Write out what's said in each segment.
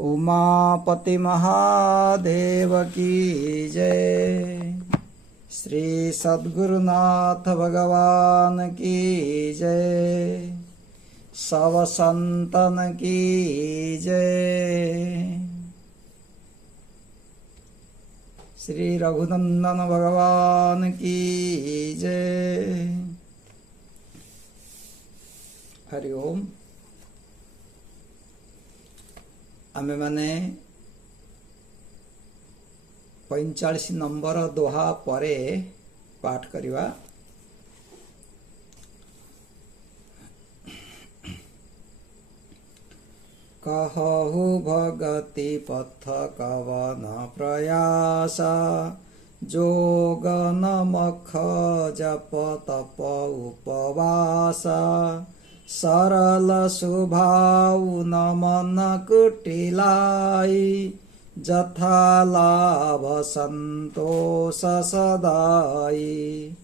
उमापति महादेव की जय। श्री सद्गुरुनाथ भगवान की जय। सब संतन की जय। श्री रघुनंदन भगवान की जय। हरि ओम। आमे माने 45 नंबर दोहा परे पाठ करिवा। कहु भगति पथ कवन प्रयास, जोगन मख जप तप उपवास। सरल स्वभाव न मन कुटिलाई, जथा लाभ संतोष सदाई।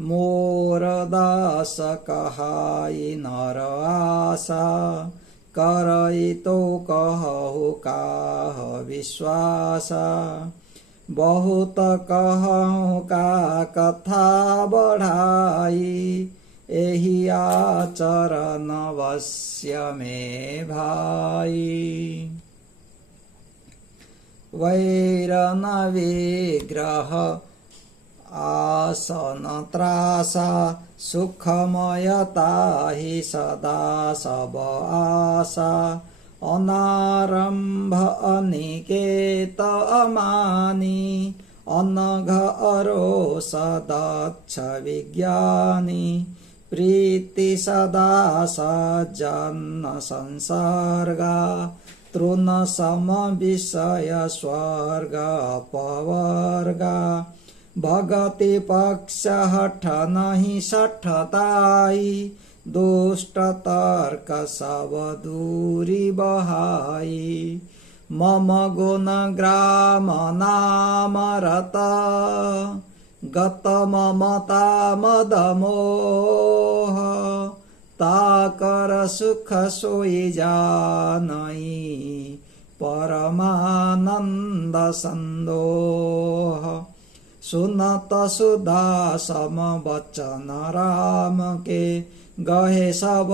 मोर दास कहाई नर आशा, करई तो कहु काह विश्वास। बहुत कहूँ का कथा बढ़ाई, एहि आचरण अवश्य में भाई। वैर न विग्रह आसन त्रासा, सुखमयता ही सदा सब आशा। अनारंभ अनिकेत अमानी, अनघ अरोष दक्ष विज्ञानी। प्रीति सदा सज्जन संसर्गा, तृण सम विषय स्वर्ग पवर्गा। भगति पक्ष हठ नहीं सठताई, दुष्ट तर्क सब दूरी बहाई। मम गुण ग्राम नाम रत, गत ममता मद मोह। ताकर सुख सोई जानई, परमानंद संदोह। सुनत सुधा सम बचन राम के, गहे सब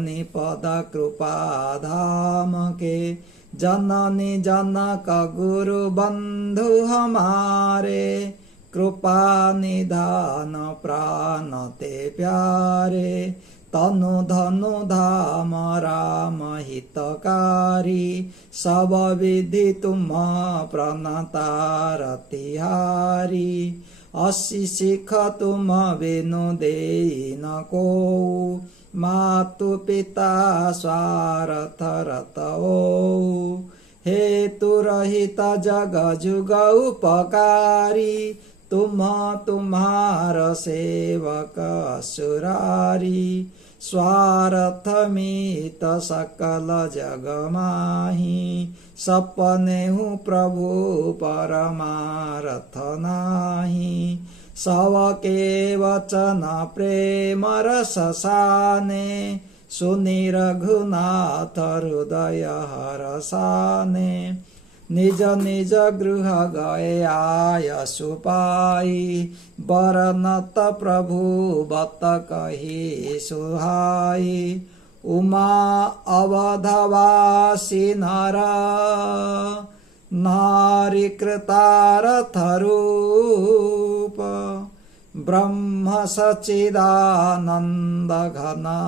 निपद कृपा धाम के। जननी जनक गुरु बंधु हमारे, कृपा निधान प्राण ते प्यारे। तनु धनु धाम राम हितकारी, सब विधि तुम प्रणता रतिहारी। अस्सी सिख तुम बिनु देई न को, मातु पिता स्वार्थ रत ओ। हेतु रहित जग जुग उपकारी, तुम तुम्हार सेवक असुरारी। स्वार्थ मीत सकल जग माही, सपने हूँ प्रभु परमारथ नाही। सव के वचन प्रेम रस साने, सुनि रघुनाथ हृदय हरसाने। निज निज गृह गए आय सुपाई, बरनत प्रभु बत कही सुहाई। उमा अवधवासी नर, नारी कृतारथ रूप। ब्रह्म सच्चिदानंद घना,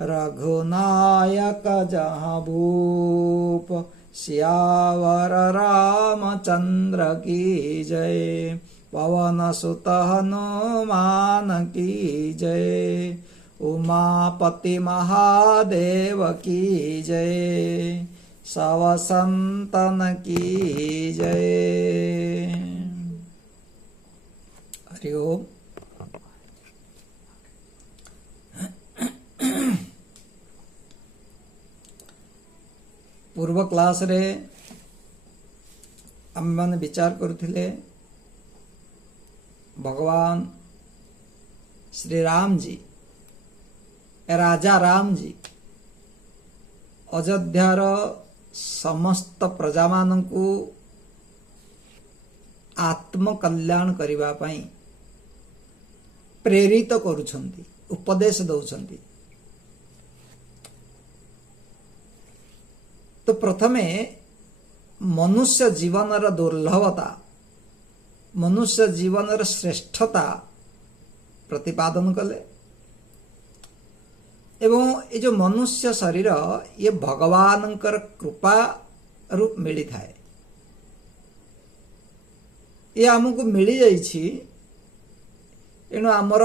रघुनायक जहाँ भूप। सियावर रामचंद्र की जय, पवन सुत हनुमान की जय। उमापति महादेव की जय, सब संतन की जय। हरि ओम। पूर्व क्लास रे आम माने विचार करुथिले भगवान श्री राम जी राजा राम जी अयोध्यार समस्त प्रजा मानंकु आत्म कल्याण करिवा पई प्रेरित करूछंती, उपदेश दउछंती। तो प्रथमे मनुष्य जीवनर दुर्लभता, मनुष्य जीवनर श्रेष्ठता प्रतिपादन कले एवं ये जो मनुष्य शरीर ये भगवानंकर कृपा रूप मिली थाए, ये आमको मिली जाइछि। एणु आमर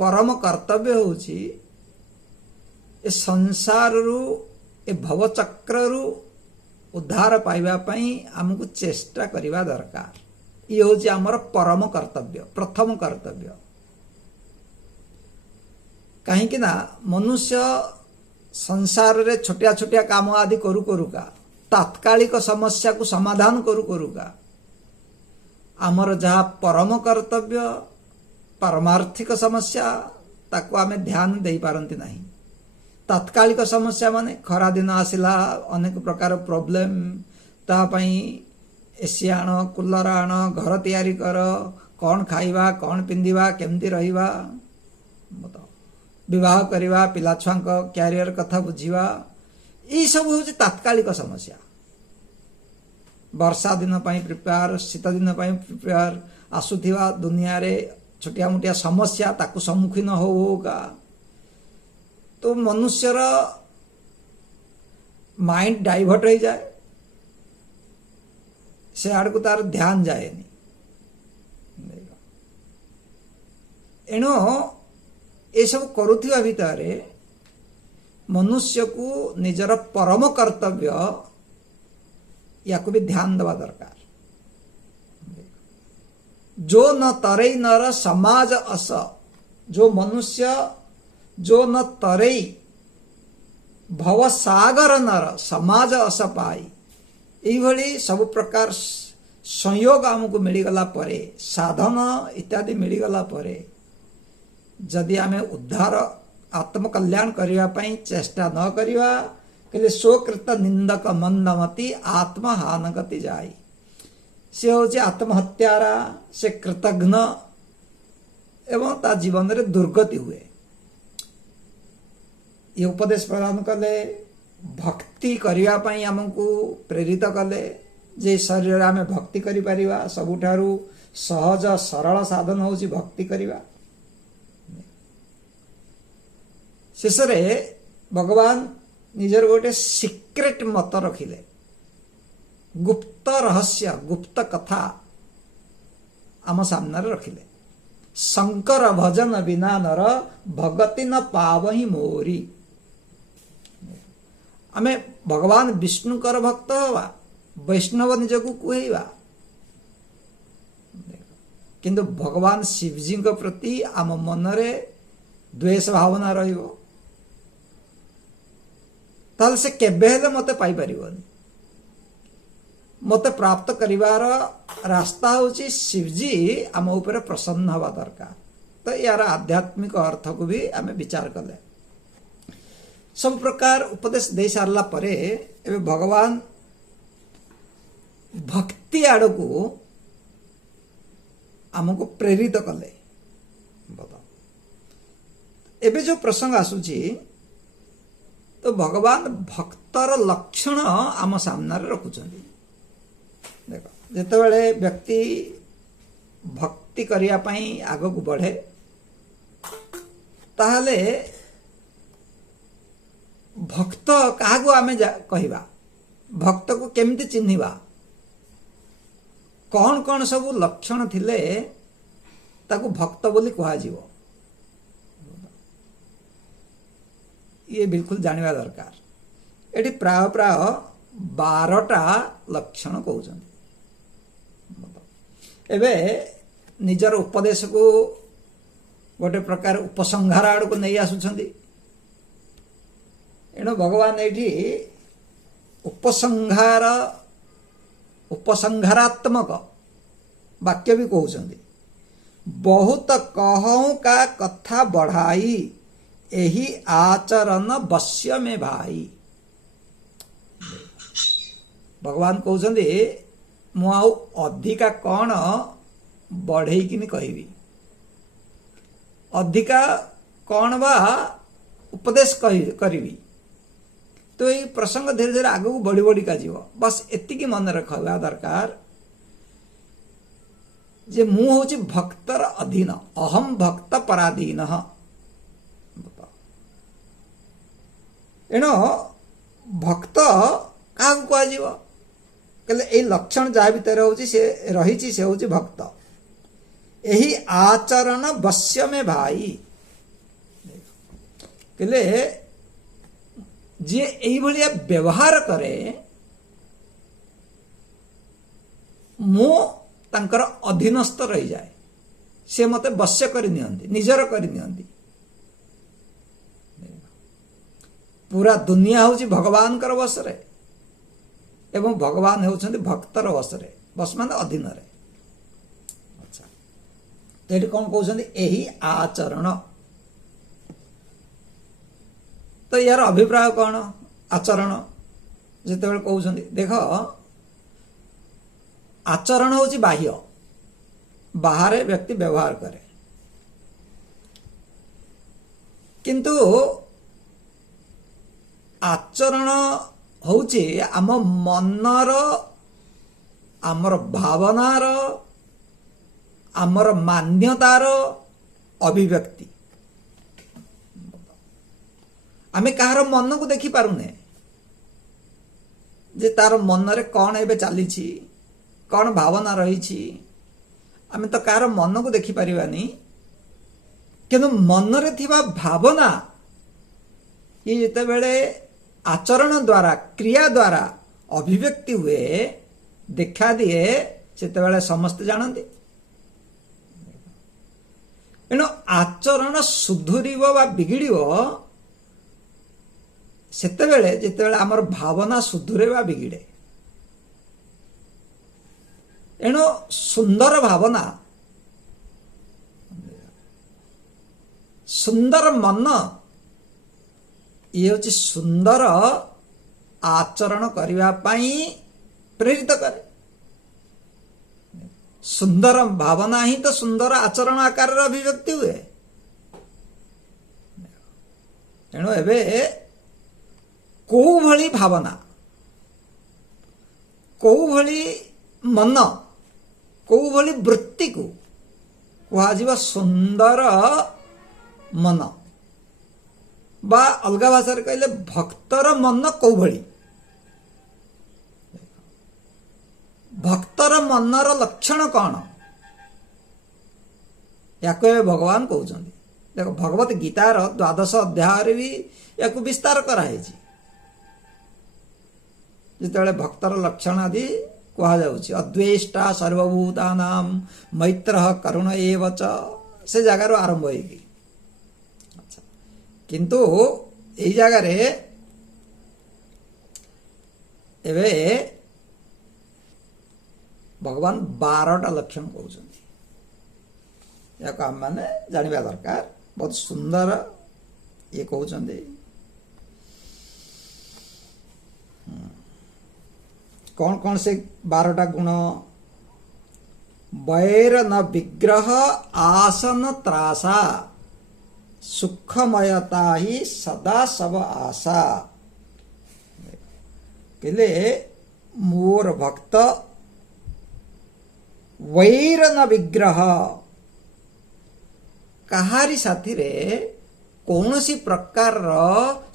परम कर्तव्य होछि ए संसार रु ए भवचक्र रु उद्धार पाइबा पई आमको चेष्टा करिवा दरकार। ये होछि आमर परम कर्तव्य, प्रथम कर्तव्य। कहीं कि ना मनुष्य संसार रे छोटिया छोटिया काम आदि करू करूका, तात्कालिक समस्या को समाधान करू करूका आमर जहाँ परम कर्तव्य पारमार्थिक समस्या ताको आमे ध्यान दे पारंती नहीं। तात्कालिक समस्या माने खरा दिन आसिला अनेक प्रकार प्रॉब्लम, ता पई एसी आण, कूलर आण, घर तैयारी कर, कौन खाइबा, कौन पिंधिबा, केमती रहिबा, विवाह करिबा, पिला छुआंक कैरियर कथा बुझिबा, ई सब होछि तात्कालिक समस्या। वर्षा दिन पई प्रिपेयर, शीत दिन पई प्रिपेयर, आसुथिबा दुनिया रे छोटिया मोटिया समस्या ताकू सम्मुखीन होगा। तो मनुष्यर माइंड डाइवर्ट हो जाए, से आड़ को तार ध्यान जाएनी। एणु ये सब करुथिबा भितरे मनुष्य को निजर परम कर्तव्य या को भी ध्यान देवा दरकार। जो न तरई नर समाज अस, जो मनुष्य जो न तरई भव सागर नर समाज अस पाई। यही सब प्रकार संयोग आमको मिलगला परे, साधन इत्यादि मिलगला परे जदि आमे उद्धार आत्म कल्याण करिवा पई चेष्टा न करिवा कले स्वकृत निंदक मंदमती आत्महान गति जाई। से होछि आत्महत्यारा, से कृतघ्न एवं ता जीवन रे दुर्गति हुए। ये उपदेश प्रदान कले, भक्ति करिवा पई हमकु प्रेरित कले, जे शरीर आमे भक्ति करि परिवा। सबुठारु सहज सरल साधन होछि भक्ति करिवा। शेषरे भगवान निजर गोटे सिक्रेट मत रखिले, गुप्त रहस्य, गुप्त कथा आम सामने रखिले। शंकर भजन बिना नर भगति न पावहि मोरी। आमे भगवान विष्णुकर भक्त हवा, वैष्णव निजकू कुहेवा, किंतु भगवान शिवजी को प्रति आम मनरे द्वेष भावना रहिबो ताल से केबे हेले मते पाई परिबोनी। मते प्राप्त करिवार रास्ता होची शिवजी आम ऊपर प्रसन्न हवा दरकार। तो यार आध्यात्मिक अर्थ को भी आमे विचार कले। सब प्रकार उपदेश दे सारला परे एबे भगवान भक्ति आड़कू आमको प्रेरित कले। एबे जो प्रसंग आसुची तो भगवान भक्तर लक्षण आम सामने रखुचंदी। देखो जेतेबेले व्यक्ति भक्ति करिया पई आगकू बढ़े ताहले भक्त काहागो आमे कहिबा, भक्त को केमती चिन्हिबा, कौन कौन सब लक्षण थिले ताकू भक्त बोली कहा जीवो, ये बिल्कुल जानवा दरकार। एटी प्राय प्राय 12टा लक्षण कहउछन। एबे निजर उपदेश को गोटे प्रकार उपसंहार आड़ को नहीं आसुछंदी। एणु भगवान एठी उपसंहारात्मक वाक्य भी कहउछंदी। बहुत कहूं का कथा बढ़ाई, एही आचरण बश्य में भाई। भगवान कहउछन्ति मु आउ अधिका कौन बढ़ेकिनी कहबी, अधिका कौन बा उपदेश करी। तो ये प्रसंग धीरे धीरे आगे को बढ़ी बढ़ी का जीव। बस एतिकी मन रखा दरकार जे मु होची भक्तर अधीन, अहम भक्त पराधीन। एनो भक्त क्या कह कहले ए लक्षण जहाँ भीतर होची से रही से होची भक्त। यही आचरण वश्य में भाई कहले जी यही भाया व्यवहार करे मु तांकर अधीनस्थ रही जाए, से मते वश्य कर निजर कर पूरा दुनिया होची भगवान कर वश रे एवं भगवान होचंदी भक्तर वश रे, बस मान अधीन रे। अच्छा तो ये कौन कहते यही आचरण, तो यार अभिप्राय कौन आचरण जिते बड़े कहते देख आचरण होची बाह्य, बाहर व्यक्ति व्यवहार करे, किंतु आचरण होची आम मनर आमर भावनार आमर मान्यतार अभिव्यक्ति। आमे कहार मन को देखी पारुने जे तार मन रे कौन एबे चली कौन भावना रही, आमे तो कहार मन को देखी पारिबानी, किंतु मन रे थिबा भावना ये जिते बेले आचरण द्वारा क्रिया द्वारा अभिव्यक्ति हुए देखा दिए से समस्त जानते। एणु आचरण सुधुरीब बा बिगिड़िब सेतेबेले जेतेबेले आमर भावना सुधुरे बा बिगिड़े। एणु सुंदर भावना सुंदर मन ये हूँ सुंदर आचरण करने प्रेरित करे। सुंदर भावना ही तो सुंदर आचरण आकार अभिव्यक्ति हुए। तेणु एबे कौ भली भावना कौ भली मन कौ भली वृत्ति को कह सुंदर मन बा अलग भाषा कहले भक्तर मन कौ भली। भक्तर मनर लक्षण कौन या भगवान कहते देखो भगवत गीतार 12 अध्याय भी या विस्तार कराई जिते भक्तर लक्षण आदि कह अद्वेष्टा सर्वभूतानां मैत्र करुण एव च से जगार आरंभ होगी। किंतु यही जगार एवं भगवान 12टा लक्षण कहते या आम मैंने जानवा दरकार। बहुत सुंदर ये कहते कौन कौन से 12टा गुण। वैर न विग्रह आसन त्रासा सुखमयता ही सदा सब आशा। कहले मोर भक्त वैर न विग्रह कहारी साथी रे कौन सी प्रकार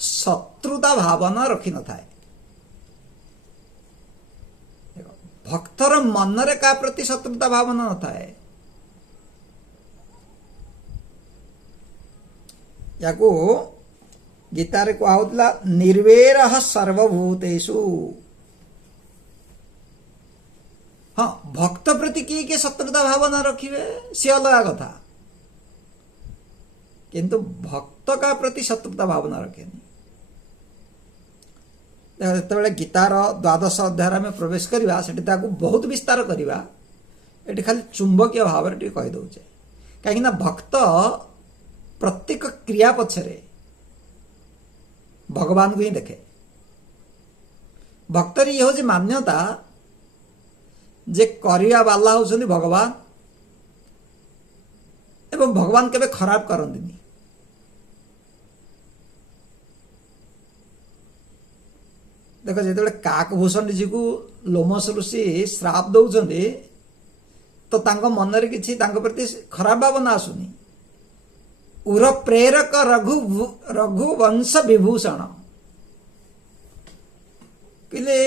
शत्रुता भावना रखी न थाए। भक्तर मन रे का प्रति शत्रुता भावना न थाए। याको गीतारे कहउतला निर्वेरः सर्वभूतेषु। हाँ भक्त प्रति किए शत्रुता भावना रखिए सी अलग कथा, किंतु भक्त का प्रति शत्रुता भावना रखेनी। जो गीतार 12 अध्याय में प्रवेश करवा से बहुत विस्तार करवा ये खाली चुंबकीय भाव में कहीदे कहीं भक्त प्रत्येक क्रिया पछरे भगवान को ही देखे। भक्तर ये हूँ मान्यता जे करिया वाला होउछन्ति भगवान एवं भगवान केबे खराब करंतिनी। देख जो काकभूषण जी को लोमस ऋषि श्राप दौरान तो तांको मनरे किछि तांको प्रति खराब भावना आसुनी। उर प्रेरक रघुवंश विभूषण किले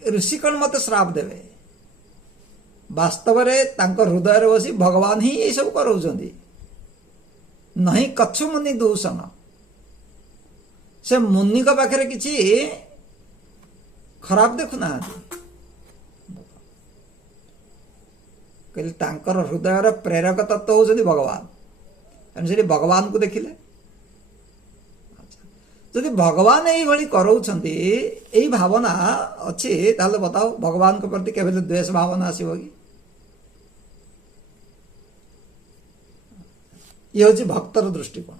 ऋषि कौन मत श्राप देवे। वास्तव रे तांको हृदय बसी भगवान ही ये सब कराउछन्ति नहीं कच्छु मुनि दूषण। से मुनि का पाखरे किछि खराब देखुना कहले तांकर हृदय प्रेरक तत्व होउछन्ति भगवान। एमसे भगवान को देखिले जदि भगवान यही भली कराउछन्ति एही भावना अछि ताले बताओ भगवान के प्रति केबे द्वेष भावना आसीबो कि? ये हूँ भक्तर दृष्टिकोण।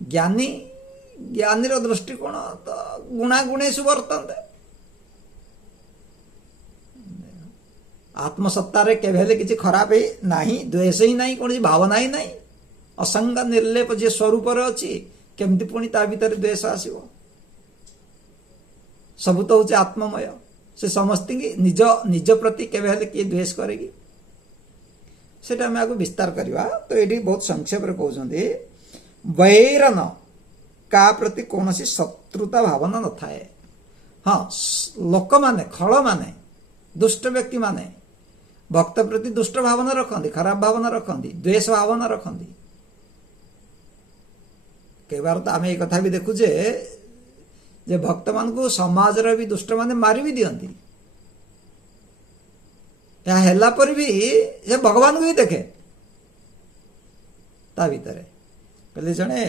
ज्ञानी ज्ञानी दृष्टिकोण तो गुणागुणेषु वर्तन्ते। आत्मसत्तारे केभेले किछि खराब ही नाही द्वेष ही नाही कोन भावना ही नाही असंग निर्लेप जे स्वरूप अछि केमति पुणी ता भीतर द्वेष आसीबो। सब तो होचे आत्ममय से समस्त की निज निज प्रति केभेले कि द्वेष करेगी सेटा हम आगु विस्तार करवा। तो ये बहुत संक्षेप रे कहउछन्ति वैरन का प्रति कौन सी शत्रुता भावना न थाए। हाँ लोक माने खल माने दुष्ट व्यक्ति माने भक्त प्रति दुष्ट भावना रखती खराब भावना रखती द्वेष भावना रखती। कई बार तो आम ये कथा भी देखुचे जे भक्त मान को समाज भी दुष्ट माने मारी भी दियंती। या हेला पर भी ये भगवान को भी देखे ता भीतर कहले जने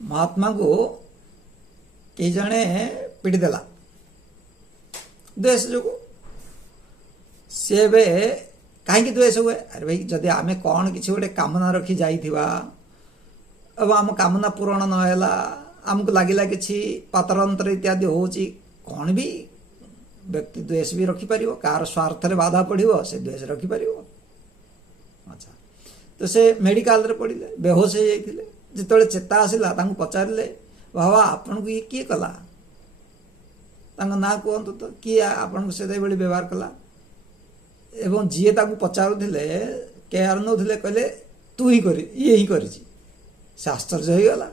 महात्मा को कई जने पीड़ी देला द्वेष जो सी कहीं द्वेष हुए। अरे भाई जदि आम कौन किसी गोटे कामना रखी जाइथिबा अब आम कामना पूरण नहला आमको लगिला कि पातरंतर इत्यादि होची कौन भी व्यक्ति द्वेष भी रखिपर कार स्वार्थ रे बाधा पड़ो से द्वेष रखिपर। अच्छा तो से मेडिकल रे पड़े बेहोश हो जाते जिते चेता आसला पचारे बाबा आपन को ये किए कला ना कहतु तो किए आपन को से व्यवहार कला एवं जी पचारुले केयर नौले कहले तू ही कर ये ही कर से आश्चर्य हो गला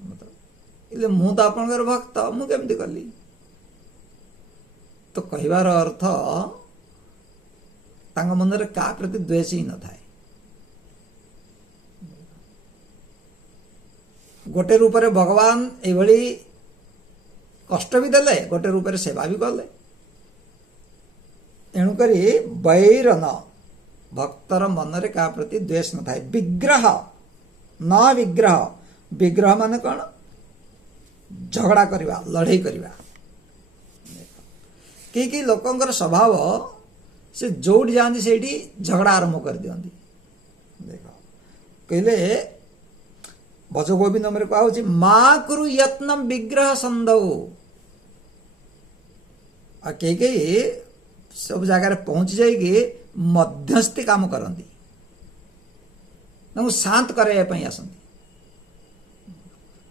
मतलब मु तो आपंकर भक्त मु केमती कली। तो कहबार अर्थ तांग मन रे का प्रति द्वेष ही न थाए। गोटे रूप रे भगवान एभली कष्ट भी देले गोटे रूप रे सेवा भी कले। एणुक वैर न भक्तर मन रे का प्रति द्वेष न थाए। विग्रह न विग्रह विग्रह माने कौन झगड़ा करवा लड़ाई करवा। कि लोकंकर स्वभाव से जोड़ जाती से झगड़ा आरंभ कर दियंती। देख कहले भज गोविंद मेरे कहा माँ कुरु यत्न विग्रह संदौ कई सब जगह पहुंच जाएगी मध्यस्थी काम करती शांत कराई आसती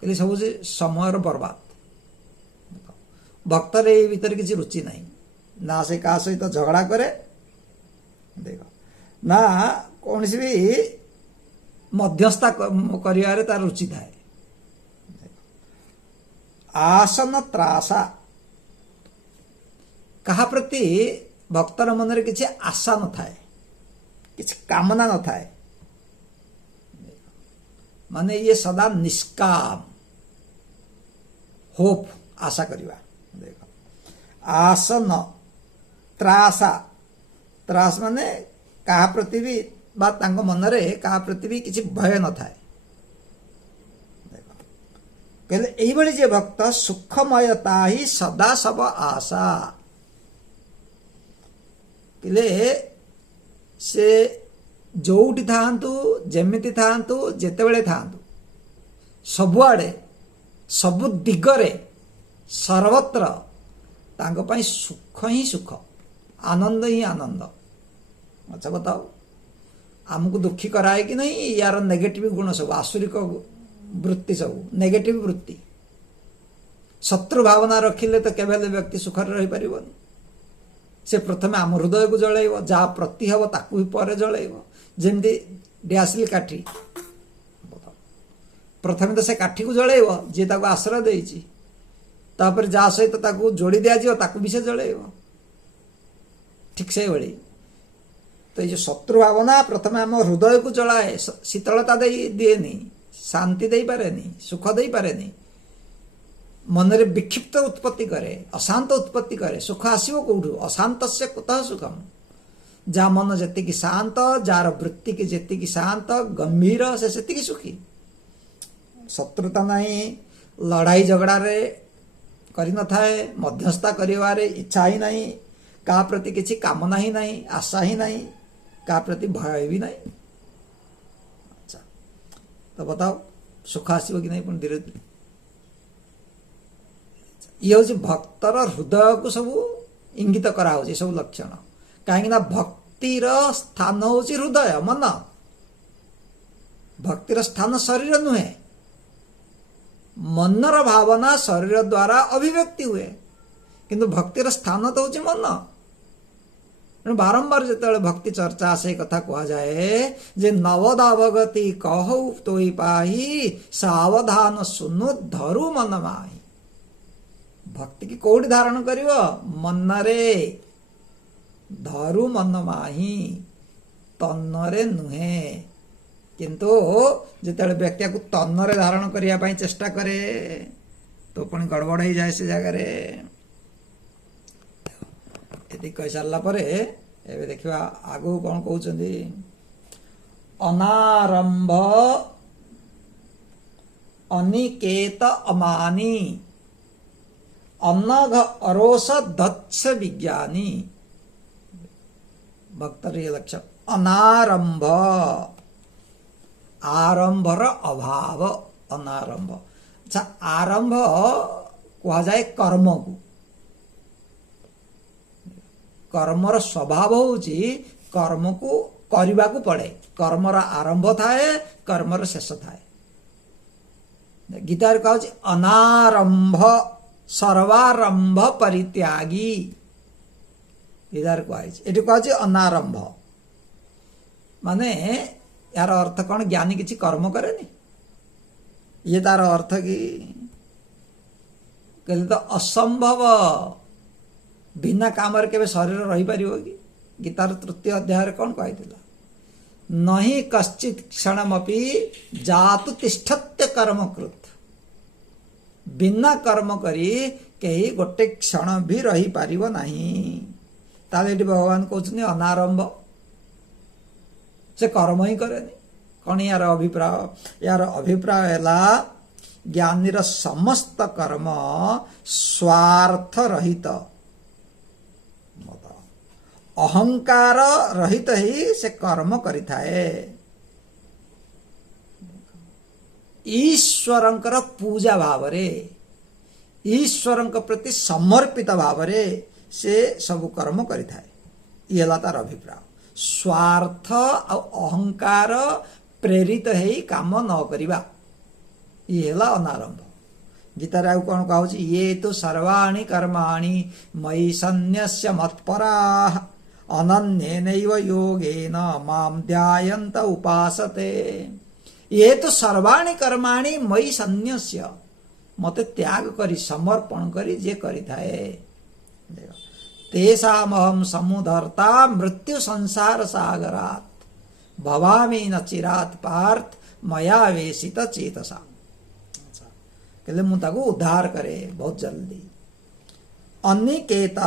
कहले सब समय बर्बाद। भक्तर ये भीतर किसी रुचि नहीं ना से का सहित तो झगड़ा करे देख ना कौन सी भी मध्यस्था करियारे तार रुचि थाए। आसन त्रासा कहा प्रति भक्तर मन रे किसी आशा न थाए किसी कामना न थाए माने ये सदा निष्काम होप आशा करिवा। आसन त्रासा त्रास माने कहा प्रति भी मन रे कहा प्रति भी किसी भय न थाए। कहले एही भली जे भक्त सुखमयता ही सदा सब आशा कहले से जोटी थांतु जेमिति थांतु जेतेबेले थांतु सबुआडे सबु दिगरे सर्वत्र तांको पाई सुख ही सुख, आनंद ही आनंद। अच्छा बताओ, आमको दुखी कराए कि नहीं यार नेगेटिव गुण सब, आसुरिक वृत्ति सब, नेगेटिव वृत्ति। शत्रु भावना रखिले तो केवल व्यक्ति सुखर रही परिबन। से प्रथमे आम हृदय को जलैब, जहाँ प्रति हम ताकू ही पर जलैब। जेमती डियासिल काठी, प्रथमे तो से काठी को जलैब जी ताको आश्रय देइछि, तापर जा सहित ताकू जोड़ी दिया जियो ताकू भी से जलैब। ठीक से भली तो ये जो शत्रु भावना प्रथमे आम हृदय को जलाए, शीतलता दिए नहीं, शांति दे पारे नहीं, सुख दे पारे नहीं, मनरे विक्षिप्त उत्पत्ति करे, अशांत उत्पत्ति करे। सुख आसीबो कोठु? अशांत से कुतः सुखम। जा मन जेति की शांत, जार वृत्ति की जेति की शांत गंभीर, से सेति की सुखी। शत्रुता नहीं, लड़ाई झगड़ा रे करि न थाए, मध्यस्थता करिवारे इच्छा ही नहीं, का प्रति किसी कामना ही नहीं, आशा ही नहीं, का प्रति भय भी नहीं। अच्छा तो बताओ सुख आसीबो कि नहीं? पुणी धीरे धीरे ये हूँ भक्तर हृदय को सब इंगित करा सब लक्षण। कहीं भक्तिर स्थान हूँ हृदय, मन। भक्तिर स्थान शरीर नुहे, मनर भावना शरीर द्वारा अभिव्यक्ति हुए, किंतु भक्तिर स्थान तो हूँ मन। बारंबार जिते भक्ति चर्चा से कथा कह जाए जे नवदावगति कहु तोई पाही, सावधान सुनु धरु मन माही। भक्ति की कोड़ी धारण करिवो? मनरे, धरु मन माही, तन्नरे नुहे। किंतु जिते व्यक्ति को तन्नरे धारण करने चेष्टा करे तो पुणी गड़बड़ हो जाए से जगह। ये कही सारा पर एवं देखा आगु कौन कहते, अनारंभ अनिकेत अमानी, अनघ अरोष दक्ष विज्ञानी। भक्तर ये लक्ष्य अनारंभ, आरंभर अभाव, अनारंभ। अच्छा आरंभ कह जाए कर्म को, कर्मर स्वभाव होउची कर्म को करने को पड़े। कर्मर आरंभ थाए, कर्मर शेष थाए। गीतार कह अनारंभ सर्वारंभ परित्यागी, गीतार कह कह अनारंभ माने यार अर्थ कौन? ज्ञानी किसी कर्म करे, ये तार अर्थ कि कहते तो असंभव, बिना काम के शरीर रही पार कि? गीतार तृतीय अध्याय कौन कही? नहीं कश्चित क्षणमपि जातु तिष्ठत्य कर्मकृत। बिना कर्म करी कहीं गोटे क्षण भी रही पारिबो नहीं। ताले भगवान कहते अनारंभ, से कर्म ही करे। कौन यार अभिप्राय? यार अभिप्राय है ज्ञानीर समस्त कर्म स्वार्थ रहित, अहंकार रहित ही से कर्म करिथाए। ईश्वरंकर पूजा भाव रे, ईश्वरंक प्रति समर्पित भाव रे से सब कर्म करिथाए। ये तार अभिप्राय। स्वार्थ और अहंकार प्रेरित है काम न करिबा, ये अनारंभ। गीतार आउ कौन कहूँ? ये तो सर्वाणि कर्माणि मयि सन्न्यस्य मत्पराः अनन्येनैव योगेन मां ध्यायन्त उपासते। ये तो सर्वाणि कर्माणि मयि सन्न्यस्य, मते त्याग करी समर्पण करी जे करी थाए। तेषामहं समुद्धर्ता मृत्यु संसार सागरात्, भवामि न चिरात् पार्थ मया वेशित चेतसा। कहले मु ताको उद्धार करे बहुत जल्दी। अनिकेत,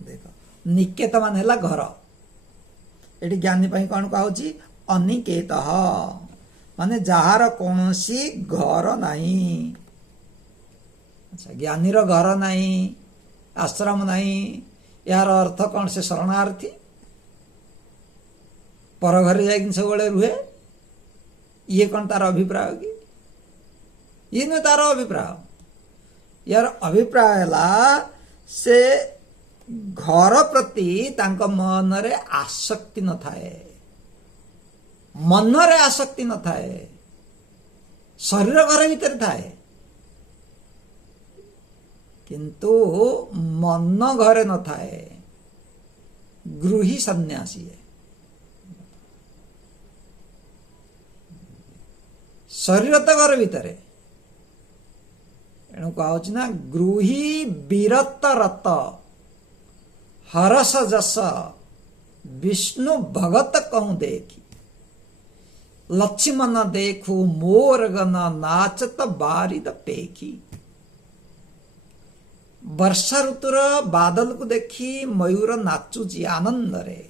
देख निकेत मान है घर, ये ज्ञानी कौन कहूँ? अनिकेत माने जार कौनसी घर नहीं। अच्छा ज्ञानीर घर नहीं, आश्रम नहीं, यार अर्थ कौन? से शरणार्थी, पर घर जा सब रुहे। ये कौन तार अभिप्राय कि? ये नुहे तार अभिप्राय। यार अभिप्राय है से घर प्रति तांको मन रे आसक्ति न थाए, मन रे आसक्ति न थाए, शरीर घर भीतर थाए, किंतु मन घरे न थाए। गृही सन्यासी है, शरीर तो घर भीतर एणु कह ना गृही बीरत रत हरस जस विष्णु भगत कहूं देखी, लक्ष्मण देखू मोर गन नाचत बारिद पेखी। वर्षा ऋतुर बादल को देखी मयूर नाचुची आनंद रे,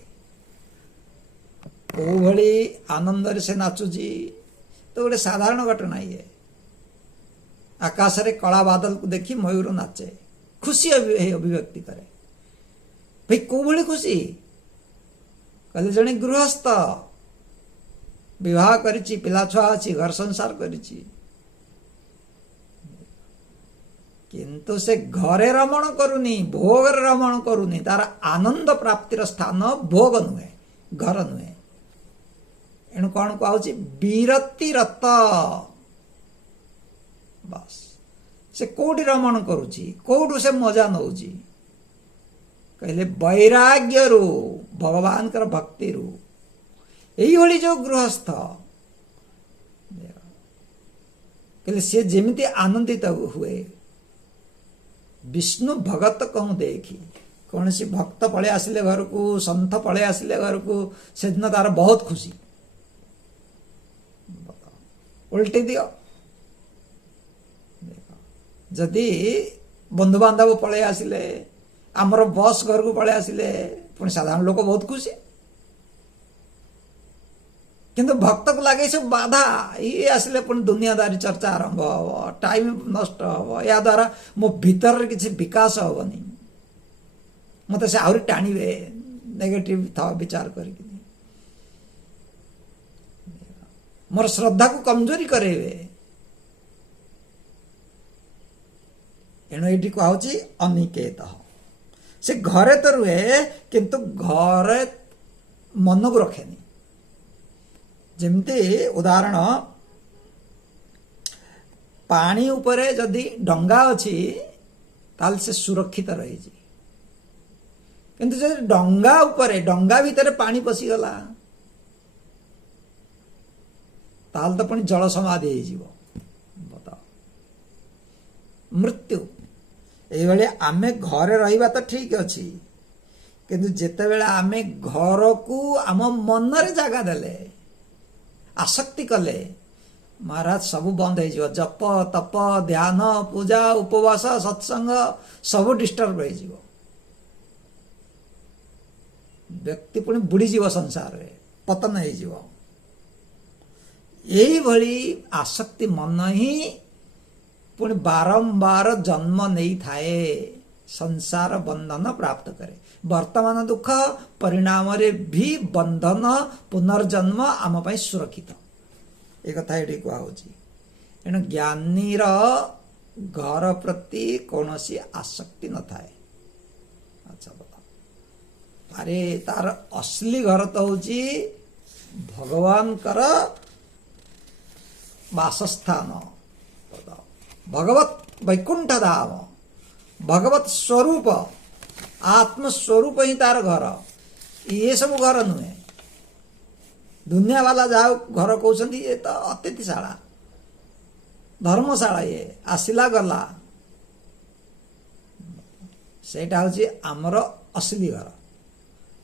को भली आनंद रे से नाचुची तो गोटे साधारण घटना ये। आकाश रे कला बादल को देखी मयूर नाचे, खुशी अभिव्यक्ति करे। भाई को भली खुशी कहले जने गृहस्थ विवाह करिछि, पिला छुआ अछि, घर संसार करिछि, किंतु से घरे रमण करूनी, भोग रमण करूनी। तार आनंद प्राप्तिर स्थान भोग नुहे, घर नुहे। एणु कौन कहूँ बीरति रत, बस से कोठी रमण करुछि, कोठु से मजा नौछि कहले वैराग्य रु, भगवान कर भक्ति रु। यही भली जो गृहस्थ कहले से जेमिति आनंदित हुए, विष्णु भगत कहूं देखी। कौन सी भक्त पड़े आसिले घर को, संत पड़े आसिले घर को, से दिन तार बहुत खुशी। उल्टी दियो, जदि बंधु बांधव पड़े आसिले, आमर बस घर को पड़े आसिले, पुणी साधारण लोक बहुत खुशी। किंतु भक्त को लगे सब बाधा, ये आसिले पुणी दुनियादारी चर्चा आरंभ हम, टाइम नष्ट हम, या द्वारा मो भीतर किसी विकास हेनी, मत से आहरी टाणिबे नेगेटिव था विचार करके, मोर श्रद्धा को कमजोरी करेबे। एणु ये कहुची अनिकेत, से घरे तो रुहे किंतु घरे मन को रखेनी। जमती उदाहरण पानी उपरे जदि डंगा अच्छी ताल से सुरक्षित रही, किंतु जब डंगा उपरे, डंगा भीतर पानी पशिगला ताल तो पुणी जल समाधि हो बताओ, मृत्यु। ये आमे घरे रहिबा तो ठीक अच्छी, किंतु जेते बेले आमे घर को आम मन रे जगह देले, आसक्ति कले, महाराज सब बंद हो, जप तप ध्यान पूजा उपवास सत्संग सब डिस्टर्ब हो, व्यक्ति पुणी बुड़ीज संसार रे, पतन हो। यही भली आसक्ति मन ही पुणी बारंबार जन्म नहीं थाए, संसार बंधन प्राप्त करे। वर्तमान दुख परिणाम रे भी बंधन पुनर्जन्म आम पाई सुरक्षित, एक कथा ये कहुची। एणु ज्ञानी घर प्रति कौन सी आसक्ति न थाए। अच्छा बता, अरे तार असली घर तो होची भगवान कर वासस्थान, भगवत वैकुंठ धाम, भगवत स्वरूप आत्मस्वरूप ही तार घर। ये सब घर नुहे, दुनिया वाला जाओ घर कहते ये तो अतिथिशाला धर्मशाला, ये आसिला गला, सेटा हूँ आमर असली घर।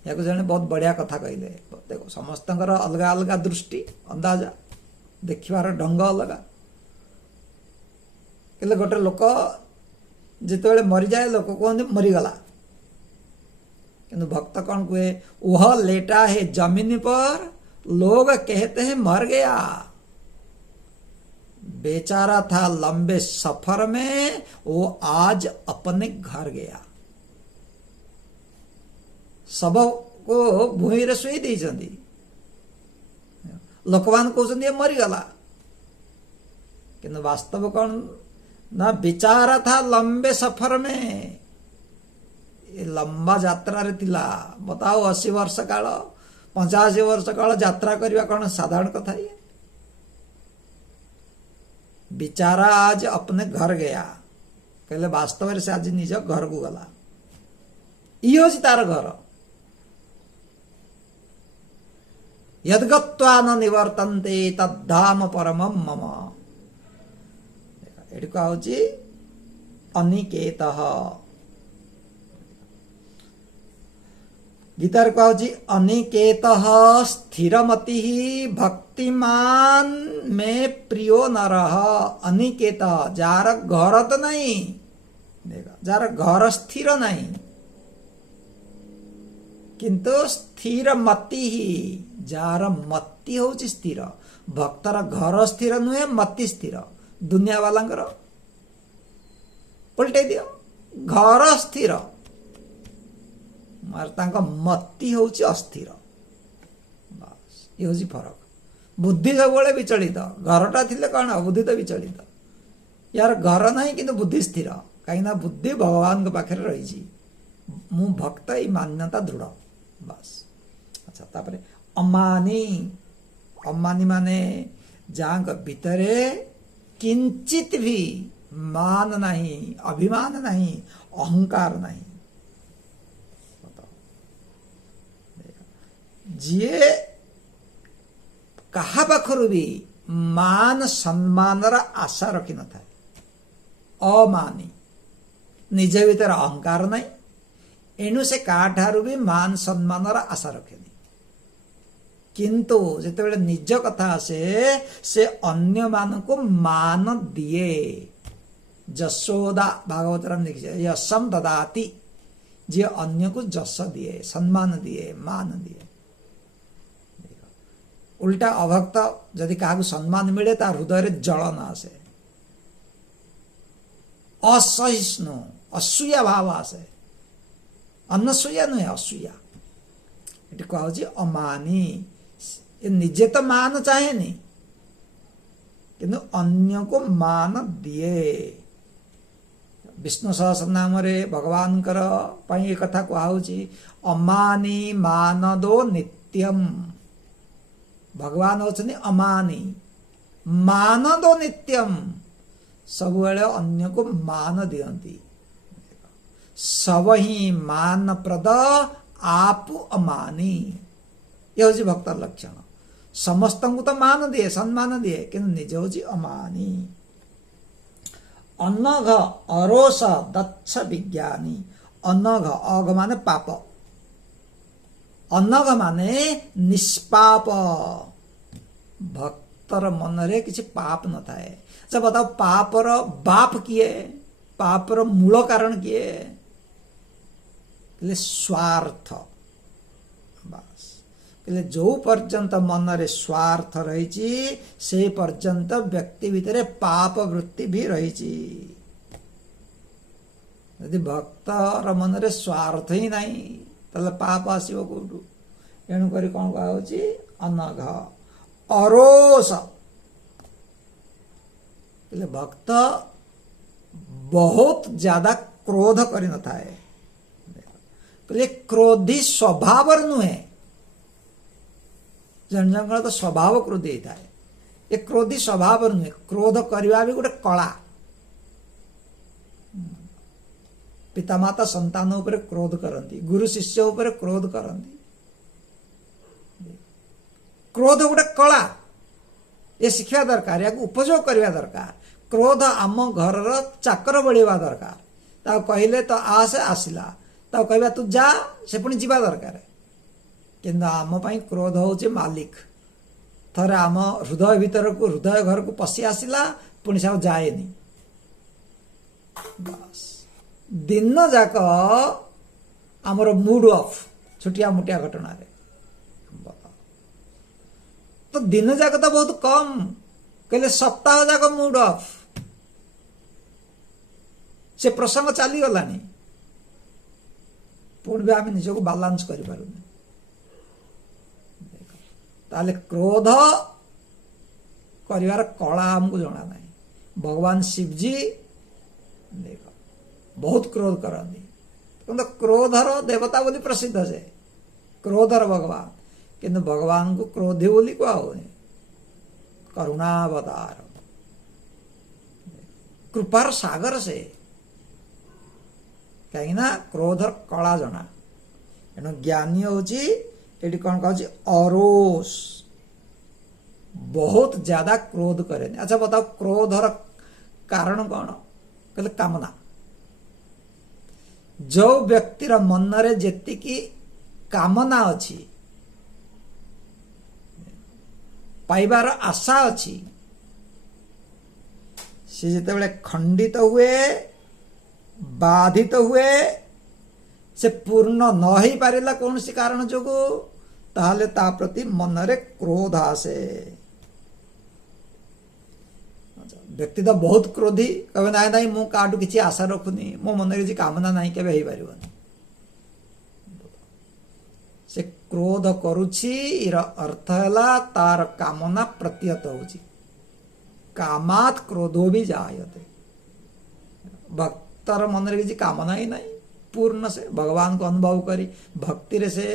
या जने बहुत बढ़िया कथा कहले, देखो समस्त अलग अलग दृष्टि अंदाजा देखिबार ढंग अलग। कहले गोटे लोक जिते मरी जाए लोक कहते मरीगला, किंतु भक्त कौन कहे, वह लेटा है जमीन पर, लोग कहते हैं मर गया, बेचारा था लंबे सफर में, वो आज अपने घर गया। सब को भूमि रे शुई देइछंदी, लोकमान कहते मरीगला, किंतु वास्तव कौन ना विचार था लंबे सफर में, ये लंबा यात्रा रे थिला। बताओ 80 वर्ष काल 85 वर्ष काल यात्रा करवा कौन साधारण कथा ये। बिचारा आज अपने घर गया, कहले वास्तव से आज निज घर को गला, ये हूँ तार घर। यद्गत्वा न निवर्तन्ते तद्धाम परमं मम। एटी कहूँ अनिकेत। गीतार कहूँ अनिकेत स्थिरमति भक्तिमान में प्रियो नरः। अनिकेत जार घर तो नहीं, देखा जार घर स्थिर नहीं, किंतु स्थिर मति ही जार मति हूँ स्थिर। भक्तर घर स्थिर नुहे, मति स्थिर। दुनिया वालांकर पलटे दियो, घर स्थिर मार तांका मति हूँ अस्थिर। बस ये हूँ फरक। बुद्धि सब विचलित, घरटा थिले कौन बुद्धि तो विचलित। यार घर नहीं किंतु बुद्धि स्थिर, कहीं बुद्धि भगवान के पाखे रही। मु भक्त ये मान्यता दृढ़। बस अच्छा तापरे अमानी। अमानी माने जहाँ भितरे किंचित भी मान नहीं, अभिमान नहीं, अहंकार नहीं। जी कहा पाखरु भी मान सम्मान आशा रखी न था, अमानी निज भीतर अहंकार नहीं, एणु से काठारू भी मान सम्मान आशा रखेनी। किंतु जिते निज कथा आसे से अन्य मान को मान दिए। जशोदा भागवतरम लिखी यशम ददाति, जे अन्य को जस दिए, सम्मान दिए, मान दिए। उल्टा अभक्त जदि क्या सम्मान मिले तार हृदय जलन आसे, असहिष्णु असूया भाव आसे। अनसूया नुहे असूया। ये कहूँ अमानी, ये निजे तो मान चाहे नहीं किंतु अन्य को मान दिए। विष्णु सहस्र नाम रे भगवान कर कथा कहूँ अमानी मानदो नित्यम। भगवान होचनी अमानी, मानदो नित्यम, सब अन्य को मान दियंती। सब ही मान प्रद आप अमानी, ये हूँ भक्त लक्षण। समस्त को तो मान दिए, सम्मान दिए, किंतु निज हूँ अमानी। अनघ अरोष दक्ष विज्ञानी। अनघ अघ माने पाप, अनघ माने निष्पाप। भक्तर मन रे किसी पाप न थाए। जब बताओ पापर बाप किए, पापर मूल कारण किए, स्वार्थ। बस जो पर्यंत मन रे स्वार्थ रही से पर्यंत व्यक्ति भीतर पाप वृत्ति भी रही। यदि भक्तर मन रे स्वार्थ ही नहीं ताले पाप आसो कौटू। एणुक कौन कह अनघ अरोष। भक्त बहुत ज्यादा क्रोध कर न थाए। क्रोधी स्वभाव नुहे, जन जन तो स्वभाव क्रोधी होता है। ये क्रोधी स्वभाव नुहे, क्रोध करवा भी गोटे कला। पितामाता संतान उपर क्रोध करती, गुरु शिष्य उपर क्रोध करती। क्रोध गोटे कला, ये शिक्षा दरकार, या उपयोग करवा दरकार। क्रोध आम घर चाकर बढ़िया दरकार। ता कहले तो आसे आसला, ता कहवा तू जा, से पुणी जीवा दरकार। किंतु आम पाई क्रोध हूँ मालिक। थरे आम हृदय भीतर को, हृदय घर को पशि आसला, पुणी सब जाएनी। बस दिन जाक आमर मूड ऑफ, छुटिया मुटिया घटना रे। तो दिन जाक तो बहुत कम, कहले सप्ताह जाक मूड ऑफ। से प्रसंग चली गलानी, पुणी भी आम निजक बालांस कर पारुनी। ताले क्रोध करिवार कला हमको जना नहीं। भगवान शिव जी देख बहुत क्रोध करती किंतु क्रोधर देवता बोली प्रसिद्ध से क्रोधर भगवान किंतु भगवान को क्रोधी बोली कह करुणावतार कृपार सागर से कहीं क्रोधर कला जना एणु ज्ञानी हूँ ये कौन कह अरोष बहुत ज्यादा क्रोध करे। अच्छा बताओ क्रोधर कारण कौन कहले कामना जो व्यक्तिर मन रे जेतिकी कामना अच्छी पाइबार आशा अच्छी से जिते खंडित हुए बाधित हुए से पूर्ण न ही पारिला कौन सी कारण जोगु ताहले ता प्रति मन रे क्रोध आसे। व्यक्ति तो बहुत क्रोधी कहे ना ना मु काटू किसी आशा रखुनी मो मन किसी कामना नहीं केबे हो पारिबनी से क्रोध करुछि इर अर्थ है तार कामना प्रतीयत होछि कामात क्रोधो भी जायते भक्तर मन रे किसी कामना ही नहीं पूर्ण से भगवान को अनुभव करी भक्ति रे से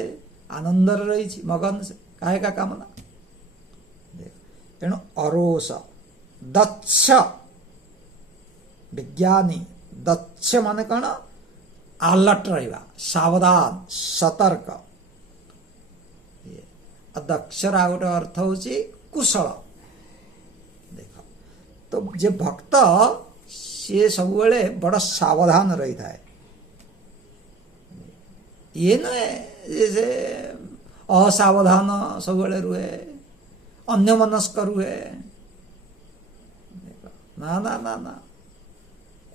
आनंद रही मगन से काहे का कामना तेणु अरोष दक्ष विज्ञानी दक्ष माने कौन अलर्ट रहा सावधान सतर्क दक्षर आ गोटे अर्थ हूँ कुशल देख तो जे भक्त सी सब बड़ सावधान रही था ये नुहे जैसे असावधान सब रुहे अन्य मनस्क रुहे ना ना ना ना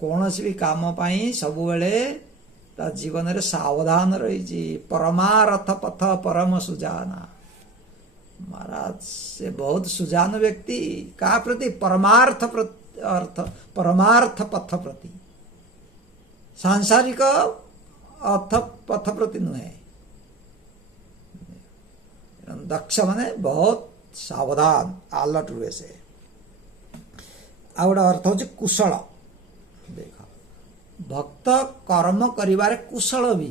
कौन सी भी काम पाई सब ता जीवन रे सावधान रही परमारथ पथ परम सुजाना महाराज से बहुत सुजान व्यक्ति का प्रति परमार्थ अर्थ परमार्थ पथ प्रति सांसारिक अर्थ पथ प्रति नुहे दक्ष माने बहुत सावधान अलर्ट रुए से आ गोटे अर्थ हूँ कुशल देख भक्त कर्म करिवारे कुशल भी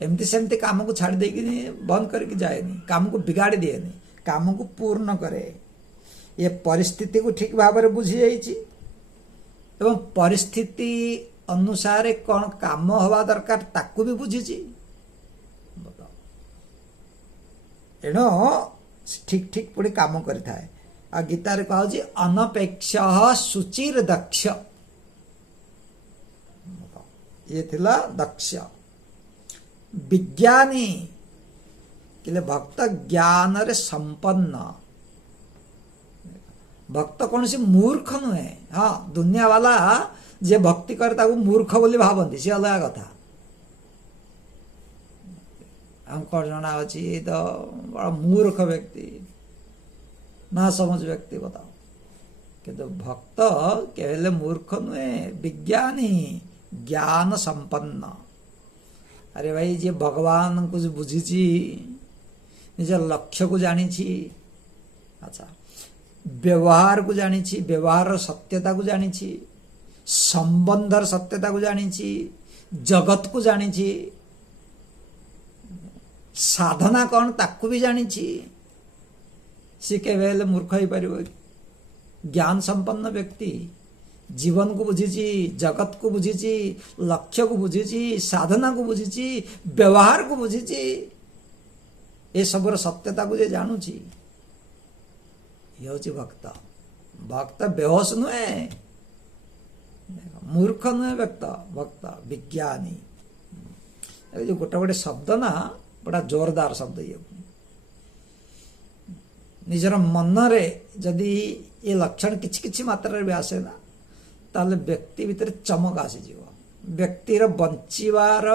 एमती सेमती काम को छाड़ देगी बंद करके जाएनी काम को बिगाड़ी दिएनी काम को पूर्ण करे ये परिस्थिति को ठीक भाव में बुझी जाइए एवं परिस्थिति अनुसार कौन काम हवा दरकार ताकू भी बुझीची एणु ठीक ठीक पुणी काम करें आ गीतार कह अनपेक्ष सुचिर दक्ष ये थिला दक्ष विज्ञानी किले भक्त ज्ञान रे संपन्न भक्त कौन सी मूर्ख नुहे हाँ दुनिया वाला जे भक्ति करे ताको मूर्ख बोली भावती सी अलग कथा हमको जना अच्छी तो बड़ा मूर्ख व्यक्ति ना समझ व्यक्ति बताओ किंतु भक्त केवल मूर्ख नुहे विज्ञानी ज्ञान संपन्न अरे भाई जे भगवान को बुझी निज लक्ष्य को जानी अच्छा व्यवहार को जानी व्यवहार सत्यता को जानी संबंधर सत्यता को जानी जगत को जानी साधना कौन ताकू भी जानी सी केवल मूर्ख ही पार ज्ञान संपन्न व्यक्ति जीवन को बुझी जगत को बुझी लक्ष्य को बुझी साधना को बुझी व्यवहार को बुझी ये सब सत्यता को जे जानूची ये हूँ भक्त भक्त बेहोश नुहे मूर्ख नुहे भक्त भक्त विज्ञानी जो गोटे गोटे शब्द ना बड़ा जोरदार शब्द ये निजर मन रे जदि ये लक्षण किछि किछि मात्रा भी आसे ना ताले व्यक्ति भीतर चमक आसीज व्यक्तिर बंचार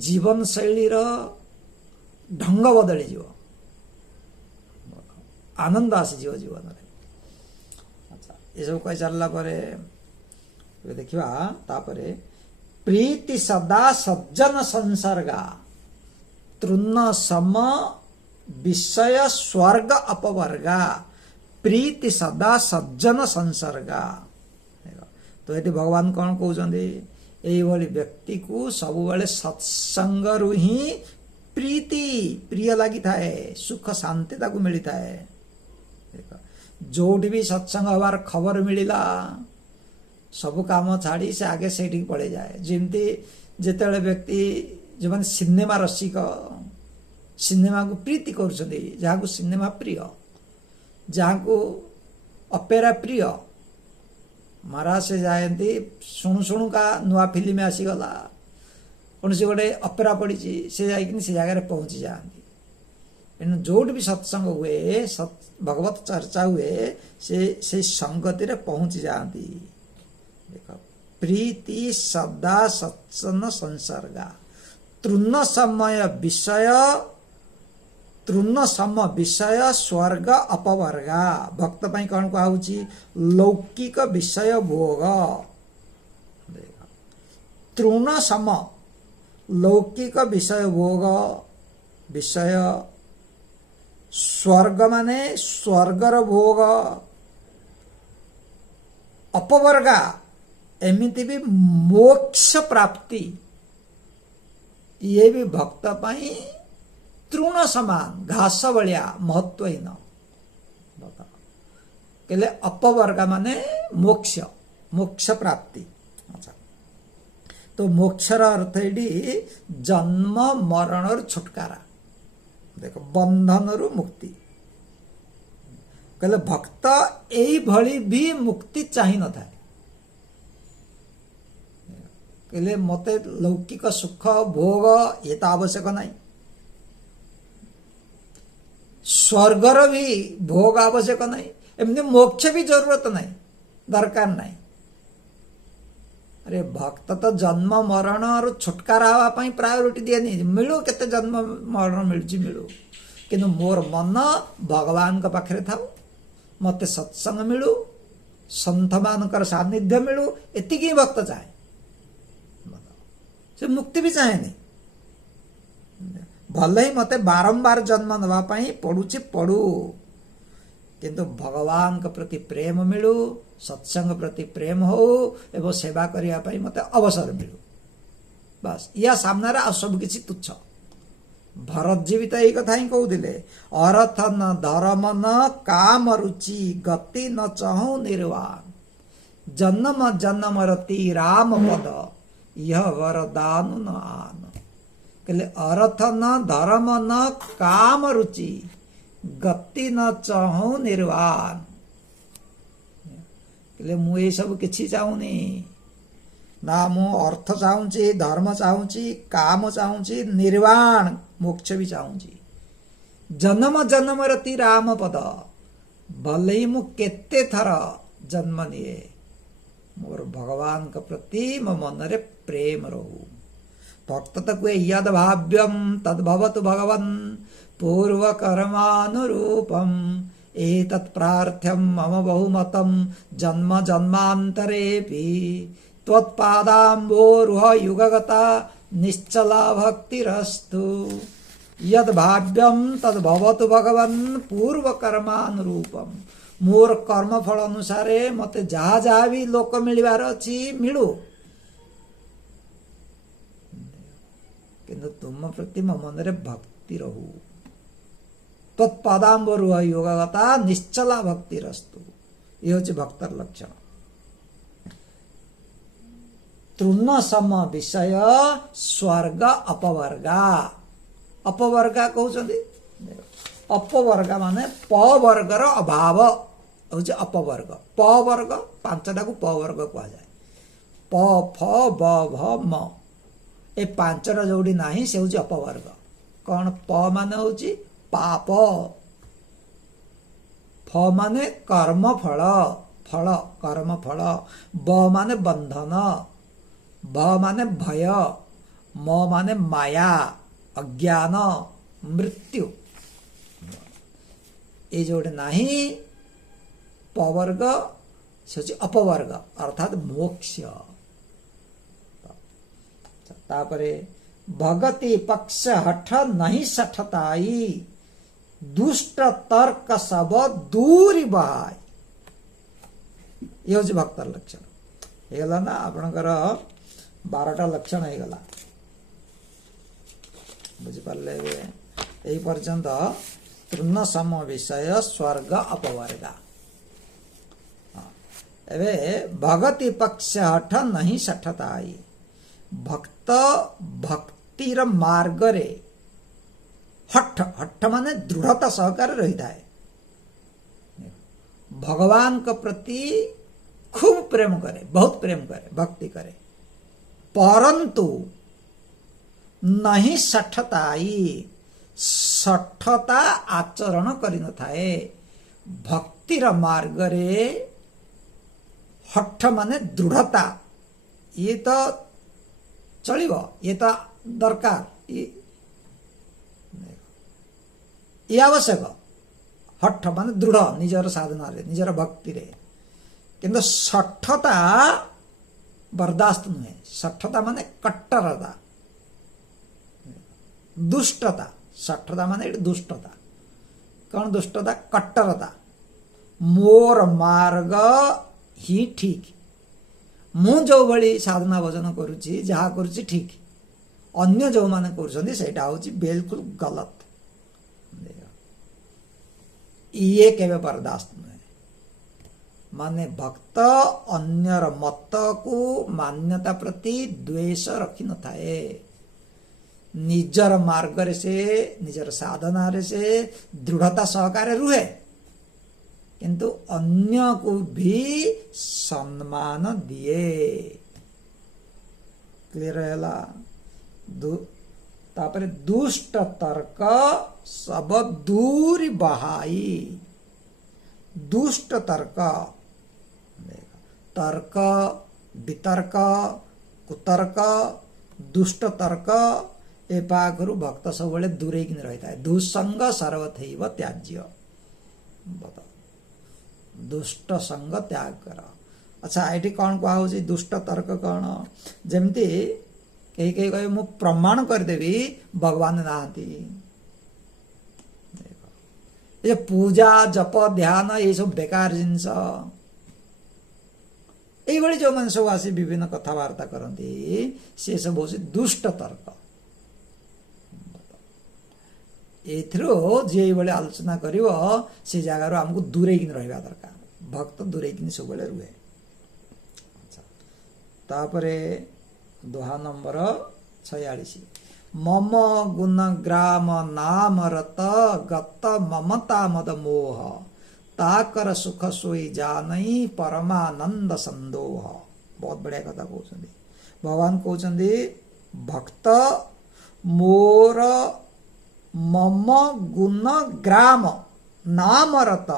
जीवन शैली ढंग बदली जीव आनंद आसीज जीवन में। अच्छा ये सब कही सारा देखा तापरे प्रीति सदा सज्जन संसर्गा तृण सम विषय स्वर्ग अपवर्गा प्रीति सदा सज्जन संसर्गा। तो ये भगवान कौन कहते यही व्यक्ति को सब बेले सत्संग ही प्रीति प्रिय लगी थाए सुख शांति ताकू मिली थाए। जोटी भी सत्संग हबार खबर मिलला सब काम छाड़ी से आगे से पड़े जाए। जमती जिते व्यक्ति जो मैंने सिनेमा रसिक सिनेमा को प्रीति कर सिनेमा प्रिय जहाँ को अपेरा प्रिय महाराज से जाती शुणु शुणु का नुआ फिल्म आसीगला कौन से गोटे अपेरा पड़ी से जगह पहुंची जाती। एनु जोट भी सत्संग हुए भगवत चर्चा हुए से संगति रे पहुंची जाती। देख प्रीति सदा सत्सन संसर्गा तृण सम विषय स्वर्ग अपवर्गा। भक्त पाई कौन कहुची लौकिक विषय भोग तृण सम लौकिक विषय भोग विषय स्वर्ग माने स्वर्गर भोग अपवर्गा एमिति भी मोक्ष प्राप्ति ये भी भक्त पाई तृण समान घास भलिया महत्वहीन कहले अपवर्ग माने मोक्ष मोक्ष प्राप्ति। तो मोक्षर अर्थ ये जन्म मरण छुटकारा देख बंधन रु मुक्ति कहले भक्त यही भली भी मुक्ति चाहि न था। कहले मते लौकिक सुख भोग ये तो आवश्यक नहीं स्वर्गर भी भोग आवश्यक नहीं एमती मोक्ष भी जरूरत नहीं दरकार नहीं। अरे भक्त तो जन्म मरण और छुटकारा हाँपाई प्रायोरिटी दिए नहीं मिलू केते जन्म मरण मिलू किंतु मोर मन भगवान का पाखरे थाउ मते सत्संग मिलू संत मानकर सानिध्य मिलू एतिकी भक्त चाहे से मुक्ति भी चाहे नहीं भले ही मते बारंबार जन्म नवापाई पड़ुची पड़ू किंतु भगवान के प्रति प्रेम मिलू सत्संग प्रति प्रेम हो एवं सेवा करिया पाई मते अवसर मिलू बस या सामने आ सब किछि तुच्छ। भरत जी भी तो यही कथा ही कहते अर्थ न धर्म न काम रुचि गति न चहु निर्वाण जन्म जन्म रति राम पद यह वरदान न आन। कहले अर्थ न धर्म न काम रुचि गति न चहु निर्वाण। कहले मु ये सब किछि चाहूनी ना मु अर्थ चाहूची धर्म चाहूची काम चाहूची निर्वाण मोक्ष भी चाहूची जन्म जन्म रति राम पद भले ही मु केते थर जन्म निये मोर भगवान के प्रति मो मन रे प्रेम रहू। भक्त तक यद भाव्यम तद्भवतु भगवन् पूर्व कर्मानुरूपम एतत् प्रार्थ्यम मम बहुमतम जन्म जन्मांतरेपि त्वत्पादाम्बोरुह युगगता निश्चला भक्तिरस्तु यद भाव्यम तद्भवतु भगवन् पूर्व कर्मानुरूपम मोर कर्म फल अनुसारे मते जहा जहा भी लोक मिलबार अछि मिलू किंतु तुम प्रति मो मन रे भक्ति रहू तत्पदाम्बरुह योगगता निश्चला भक्तिरस्तु ये होछि भक्तर लक्षण। तृण सम विषय स्वर्ग अपवर्गा अपवर्गा कहउछन्ति अपवर्गा माने प वर्गर अभाव होछि अपवर्ग प वर्ग पांचटा को प वर्ग कहा जाए प फ ब भ म ए पांचटा जोड़ी नाही से होछि अपवर्ग। कौन प माने होछि पाप फ माने कर्म फल फल कर्म फल ब माने बंधन भ माने भय म माने माया अज्ञान मृत्यु ये जोड़े नाही पवर्ग से अपवर्ग अर्थात मोक्ष। तापरे भगति पक्ष हठ नहीं सठताई दुष्ट तर्क सब दूरी बहाय ये हूँ भक्तर लक्षण होगला ना आपणकर 12टा लक्षण होगला बुझिपारे यही पर्यंत तृण सम विषय स्वर्ग अपवर्गा एवे भगति पक्ष हठ नहीं सठताई भक्त भक्तिर मार्ग रे हठ हठ माने दृढ़ता सहकार रही था भगवान के प्रति खूब प्रेम करे बहुत प्रेम करे भक्ति करे परंतु नहीं सठताई सठता आचरण करि न थाए भक्तिर मार्ग रे हठ माने दृढ़ता ये तो चलिबो ये तो दरकार ये आवश्यक हठ माने दृढ़ निजर साधना रे निजर भक्ति रे किंतु सठता बर्दाश्त नुहे सठता माने कट्टरता दुष्टता सठता माने दुष्टता कौन दुष्टता कट्टरता मोर मार्ग ही ठीक मु जो भली साधना भजन करुची जहा करुची ठीक अन्य जो माने करुछंदी सेटा होची बिल्कुल गलत ये केवे बर्दाश्त नुहे माने भक्त अन्यर मत को मान्यता प्रति द्वेष रखी न थाए निजर मार्ग रे से निजर साधना रे से दृढ़ता सहकार रुहे किंतु अन्य को भी सम्मान दिए क्लियर है तापर दुष्ट तर्क सब दूरी बहाई दुष्ट तर्क तर्क वितर्क कुतर्क दुष्ट तर्क ए पाखरु भक्त सब दूरे कि रही है दुसंग सर्वथैव त्याज्य बता दुष्ट संग त्याग कर अच्छा ये कौन कहुची दुष्ट तर्क कौन जमती कहीं कहीं कहे मु प्रमाण करदेवी भगवान नहांती ये पूजा जप ध्यान ये सब बेकार जिनस ये जो मैंने सब आसी विभिन्न कथबार्ता करती से सब हूँ दुष्ट तर्क एथरो जे आलोचना करिवो से जगार आमको दूरे कि रहा दरकार भक्त दूरे कि सब रुहे तापरे दोहा नंबर 46 मम गुण ग्राम नाम रत गत ममता मद मोह ताकर सुख सोई जानई परमानंद संदोह बहुत बढ़िया कथा कहते भगवान कहते भक्त मोर मम गुण ग्राम नाम रत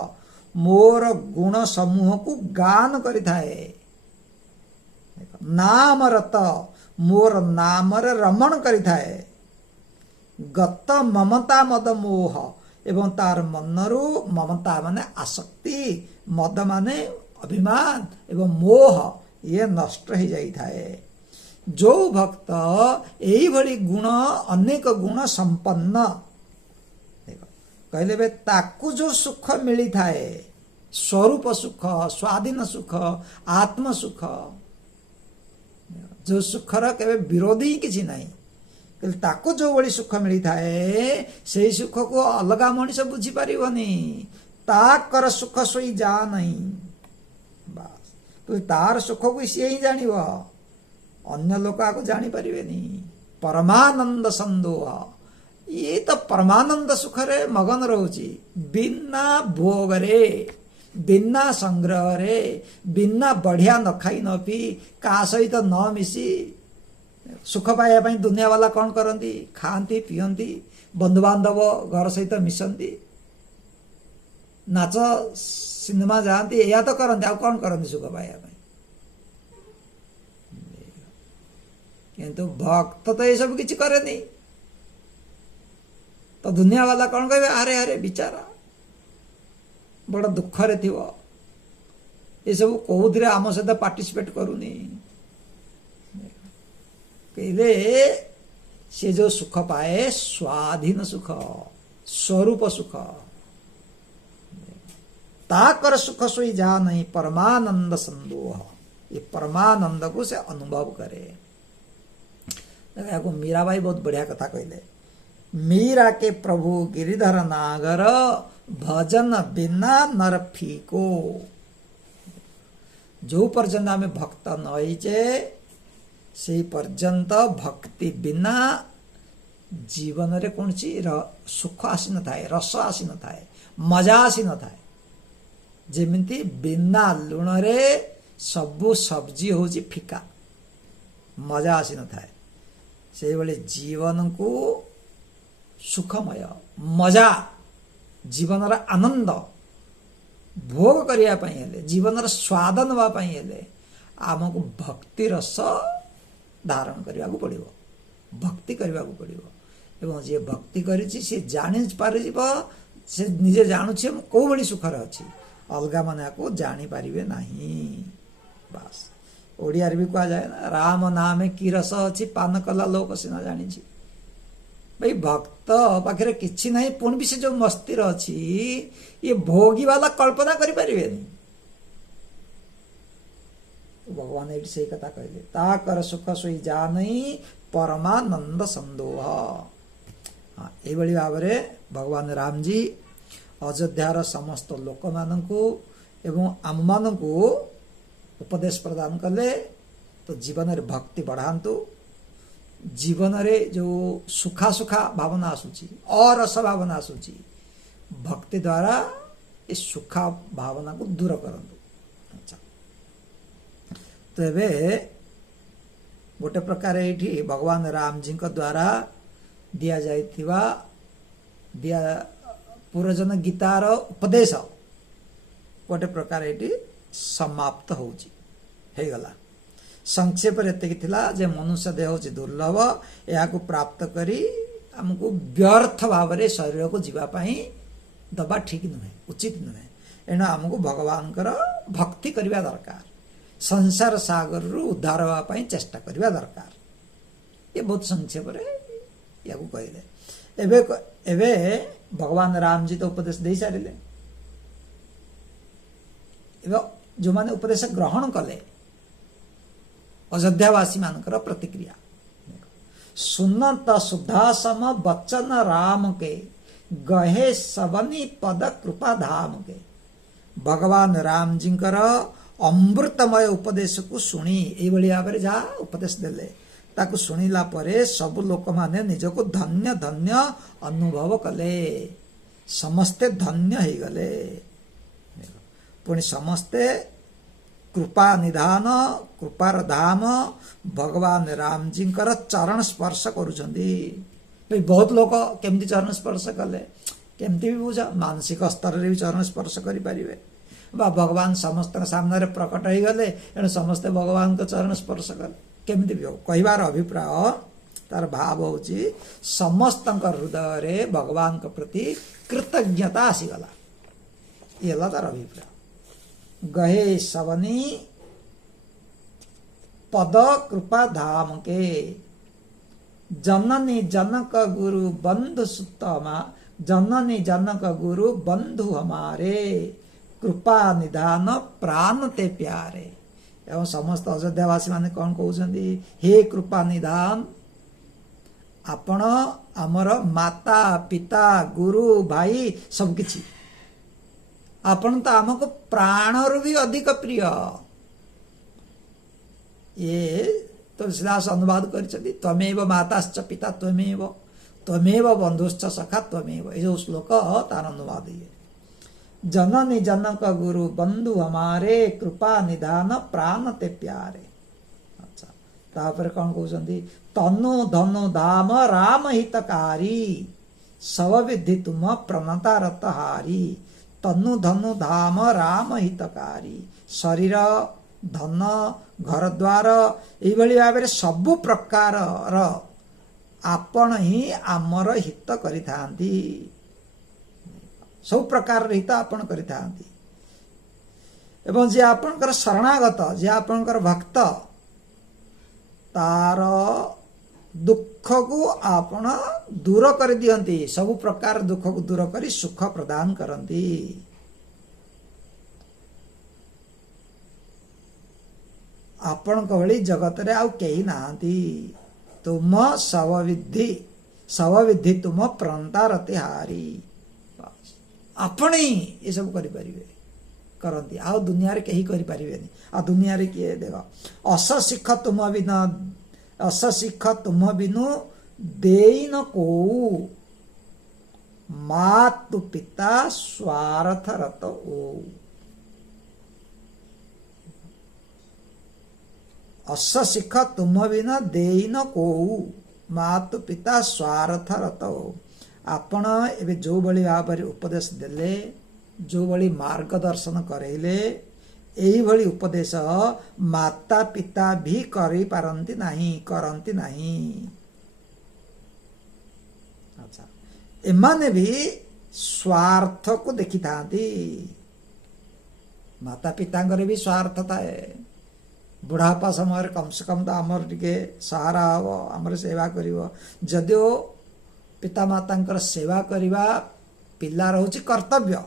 मोर गुण समूह को गान करिथाए नाम रत मोर नाम रे रमण करिथाए गत ममता मद मोह एवं तार मनरु ममता माने आसक्ति मद माने अभिमान एवं मोह ये नष्ट हो जाई थाए जो भक्त यही भली गुण अनेक गुण संपन्न कहले बे ताकू जो सुख मिली थाए स्वरूप सुख स्वाधीन सुख आत्म सुख जो सुखर केवे विरोधी किसी नहीं ताकू जो बड़ी सुख मिली थाए से सुख को अलगा मनीष बुझी पारिबनी ताकर सुख सोई जा नहीं बस तो तार सुख को सी ही जानिब अन्य लोक को जानी पारिबेनी परमानंद संदोह ये तो परमानंद सुख रे मगन रोची बिना भोग रे बिना संग्रह रे बिना बढ़िया न खाई न पी का सहित न मिसी सुख पाइबा दुनिया वाला कौन करती खाती पीती बंधुबांधव घर सहित मिसती नाच सिनेमा जाती या तो करती आ कौन करती सुख पाइबा किंतु भक्त तो ये सब किसी करे नहीं तो दुनिया वाला कौन कहे अरे अरे बिचारा बड़ा दुख रे थी ये सब कौन आम सहित पार्टिसिपेट करूनी कहले से जो सुख पाए स्वाधीन सुख स्वरूप सुख ताकर सुख सोई जा नहीं परमानंद संदोह। ये परमानंद को से अनुभव करे। मीराबाई बहुत बढ़िया कथा कहले। मीरा के प्रभु गिरिधर नागर भजन बिना नर फीको। जो पर्यंत आम भक्त नईचे से पर्यंत भक्ति बिना जीवन रे कौन सी सुख आसी न थाए, रस आसी न थाए, मजा आसी न थाए। जेमिति बिना लुण रे सबु सब्जी होची फिका, मजा आसी न थाए। से बळे जीवन को सुखमय मजा, जीवन रा आनंद भोग करिया पई हेले, जीवन रा स्वाद नवा पई हेले आमको भक्ति रस धारण करने को पड़ो, भक्ति करने को पड़ो। एवं जी भक्ति करिछि से जानि पारि से निजे जानुछि को भली सुखर अछि, अलगा माने को जानि पारिबे नाही। बस ओडिया रे भी कहा जाए ना, राम नामे की रस अछि पान कला लोक सिना जानिछि। भाई भक्त पाखरे किछि नाही, पुण भी से जो मस्ती अछि ये भोगी वाला कल्पना करि परिबे नहीं। भगवान एठी से कथा कहले, ता कर सुख सोई जा नहीं परमानंद संदोह। हाँ ए भली भाबरे भगवान राम जी अयोध्यार समस्त लोक माननकु एवं आम माननकु उपदेश प्रदान कले। तो जीवन रे भक्ति बढ़ांतु, जीवन रे जो सुखा सुखा भावना आसुची और रस भावना आसुची भक्ति द्वारा इस सुखा भावना को दूर करंतु। अच्छा तो एबे गोटे प्रकार एठी भगवान राम जी को द्वारा दिया जाइथिबा दिया पूर्वजन गीतार उपदेश गोटे प्रकार एठी समाप्त होउची हे गला। संक्षेप एतिक थिला जे मनुष्य देह होची दुर्लभ, या को प्राप्त करी हमको व्यर्थ भाव रे शरीर को जीवा पाई दबा ठीक नुहे, उचित नुहे। एणु हमको भगवान कर भक्ति करबा दरकार, संसार सागर रु उद्धार होगा पाई चेष्टा करबा दरकार। ये बहुत संक्षेप रे या को कहले। एबे भगवान राम जी तो उपदेश दे सारिले। एबे जो माने उपदेश ग्रहण कले अयोध्यावासी मानकर प्रतिक्रिया सुनत सुधासम बच्चन राम के गहे सबनी पद कृपा धाम के। भगवान राम जी अमृतमय उपदेश को शुणी ये भाव में जहाँ उपदेश देले ताकू शुणिला परे सब लोक माने निज को धन्य धन्य अनुभव कले, समस्ते धन्य हो गले। पुणी समस्ते कृपा निधान कृपार धाम भगवान राम जी चरण स्पर्श करुछंदी। बहुत लोग केमती चरण स्पर्श कले केमती भी बुझा, मानसिक स्तर रे भी चरण स्पर्श करि परिबे बा भगवान समस्त सामने रे प्रकट हो गले एणु समस्ते भगवान को चरण स्पर्श कले केमती भी हो। कहबार अभिप्राय तार भाव होची समस्त हृदय रे भगवान के प्रति कृतज्ञता आसीगला, ये तार अभिप्राय। गहे सवनी पद कृपा धाम के जननी जनक गुरु बंधु सुतमा, जननी जनक गुरु बंधु हमारे कृपा निधान प्राण ते प्यारे। एवं समस्त अयोध्यावासी माने कौन कहउछंदी, हे कृपा निधान आपण आमर माता पिता गुरु भाई सब किछि, आपण तो आमको प्राणर भी अधिक प्रिय। ये तुलसीदास अनुवाद करिछथि, त्वमेव माताश्च पिता त्वमेव, त्वमेव बंधुश्च सखा त्वमेव। ये जो श्लोक तार अनुवाद ये जननी जनक गुरु बंधु हमारे कृपा निधान प्राण ते प्यारे। अच्छा तापर कौन कहउछंती, तनु धनु धाम राम हितकारी सब विधि तुम प्रणता रत हारी। तनु धनु धाम राम हितकारी, शरीर धन घर द्वार एभली भाव में सबु प्रकार आपण ही आमर हित करिथांती, सब प्रकार हित आपण करिथांती। एवं जे आपणकर शरणागत जे आपणकर भक्त तार दुख को आपण दूर कर दियंती सब प्रकार दुख को दूर करी सुख प्रदान करती। आपण भली जगत रे आउ केही नांती तुम सब विधि तुम प्रंता रति हारी आपण ही ये सब करि परिबे करंती आ दुनिया रे केही करि परिबेनी आ दुनिया रे किए देख अस शिख तुम बिनु देई न को मातु पिता स्वार्थ रत ओ अस शिख तुम बिना देई न को मातु पिता स्वार्थ रत ओ आपण एबे जो बळी भाव उपदेश देले जो बळी मार्गदर्शन करेले एही भली उपदेश माता पिता भी करि पारंती नहीं करंती नहीं। अच्छा एमाने भी स्वार्थ को देखि थांती माता पिता भी स्वार्थ थाए बुढ़ापा समय कम से कम तो आमर टिके सहारा हम आमर सेवा करिवो जदिओ पिता माता सेवा करवा पिला रोची कर्तव्य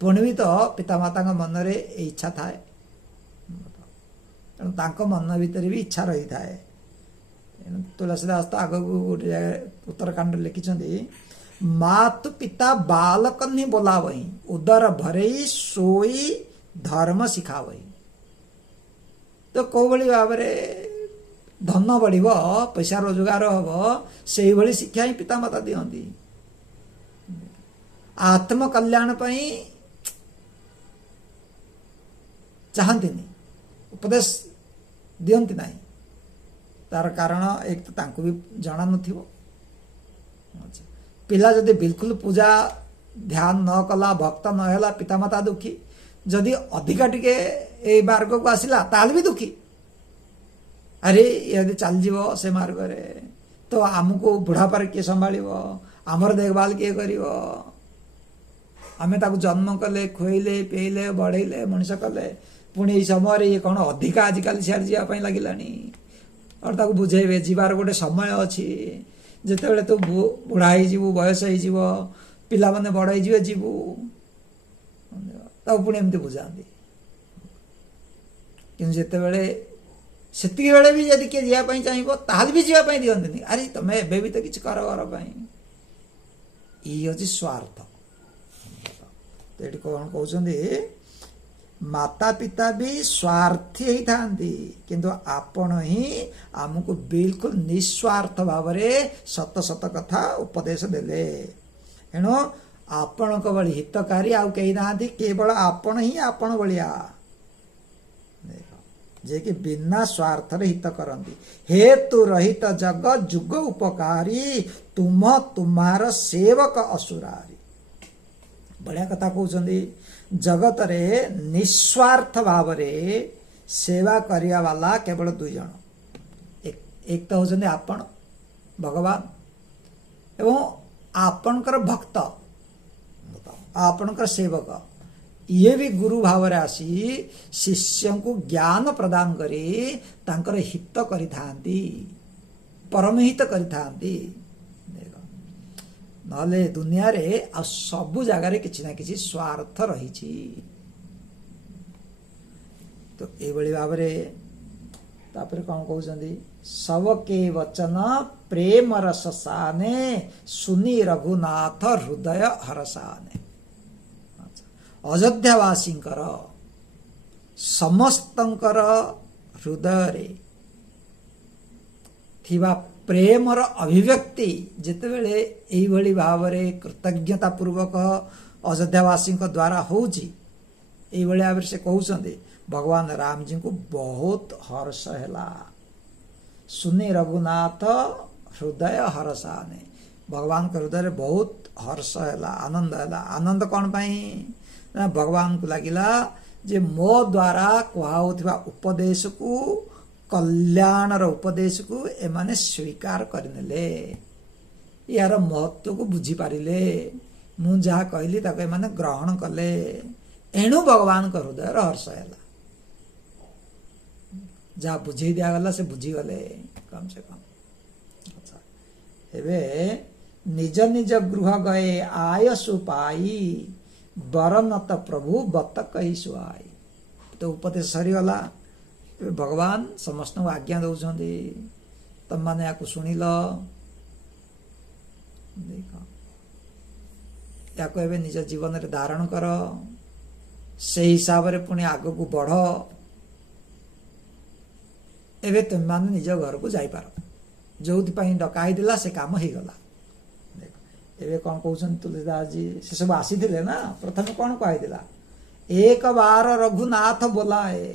पुणी भी तो पिता माता मन रे इच्छा थाए तेणु मन भितर भी इच्छा रही थाए। तुलसीदास तो आग को गोटे उत्तरकांड लिखिं मातु पिता बालकन्ही बोलावही उदर भरई सोई धर्म सिखावही। तो कौ भली भाव धन बढ़ पैसा रोजगार हम से भली शिक्षा ही पिता माता दियंती आत्म कल्याण चाहती उपदेश दियंती नहीं तार कारण एक तो तांको भी जाना नथिबो पिला जदि बिल्कुल पूजा ध्यान न कला भक्त न हैला पिता माता दुखी जदि अधिका टिके ए मार्ग को आसिला ताल भी दुखी अरे यदि चल जीवो से मार्ग रे तो आमको बुढ़ापार किए संभाळिबो आमर देखभाल किए करिवो आमे ताको जन्म कले खुएले पेइले बढ़ेले मनुष्य कले पुणी समय ये कौन अधिका आजिकल सियार जावाई लगिलानी और ताको बुझेबे जीवार गोटे समय अच्छी जिते तू बुढ़ा हो बयस हो पिला माने बड़ हो जीवु ताको पुणी एमती बुझाती कि जिते सेतिकी बेले भी यदि किए जावाई चाहिए ताल भी जावाई दियंती अरे तुम एबे भी तो किसी कर घर ये हूँ स्वार्थ। तो ये कौन कहते माता पिता भी स्वार्थी ही थांती किंतु आपण ही आमको बिल्कुल निस्वार्थ भाव सत सत कथा उपदेश देले एणु आपण भली हितकारी आउ कही ना केवल आपण ही आपण भलिया जे कि बिना स्वार्थ हित करती हेतु रहित जग जुग उपकारी तुम तुम्हार सेवक असुरारी बढ़िया कथा कहते जगत रे निस्वार्थ भाव सेवा करिया वाला केवल दुई जन एक तो होचंदी आपण भगवान एवं आपणकर भक्त आपणकर सेवक ये भी गुरु भाव आसी शिष्य को ज्ञान प्रदान करी तांकर हित करि थांती परम हित करि थांती नले दुनिया रे आ सबु जगार किछि ना किछि स्वार्थ रही तो ये भाव तापर कौन कहते सब के वचन प्रेम रस साने सुनी रघुनाथ हृदय हरसाने अयोध्यावासींकर समस्तंकर हृदय रे थिबा प्रेमर अभिव्यक्ति जितेबले यही भाव में कृतज्ञता पूर्वक अयोध्यावासी द्वारा होउची यही भाव से कहते भगवान राम जी को बहुत हर्ष है सुनी रघुनाथ हृदय हर्षाने भगवान के हृदय बहुत हर्ष है आनंद है आनंद कौन पाई भगवान को लगिला जे मो द्वारा कहुवा उपदेश को कल्याणर उपदेश को एमाने स्वीकार करनेले यार महत्व को बुझी पारिले मु जहा कहली ताको एमाने ग्रहण कले एणु भगवान का हृदय हर्ष है जहाँ बुझे दिगला से बुझीगले कम से कम। अच्छा एबे निज निज गृह गए आयसु पाई बरनत प्रभु बत कही सुहाई। तो उपदेश सरीगला भगवान समस्त आज्ञा दौरान तुम मैंने या शुणिल देख या निज जीवन रे धारण कर से हिसाब से पुणी आग को बढ़ एवं तुम मैंने निज घर को जापार जो डकाई दिला से काम हो गला। एवं कौन कहते तुलसीदास जी से सब आसी ना प्रथम कौन कहला एक बार रघुनाथ बोलाए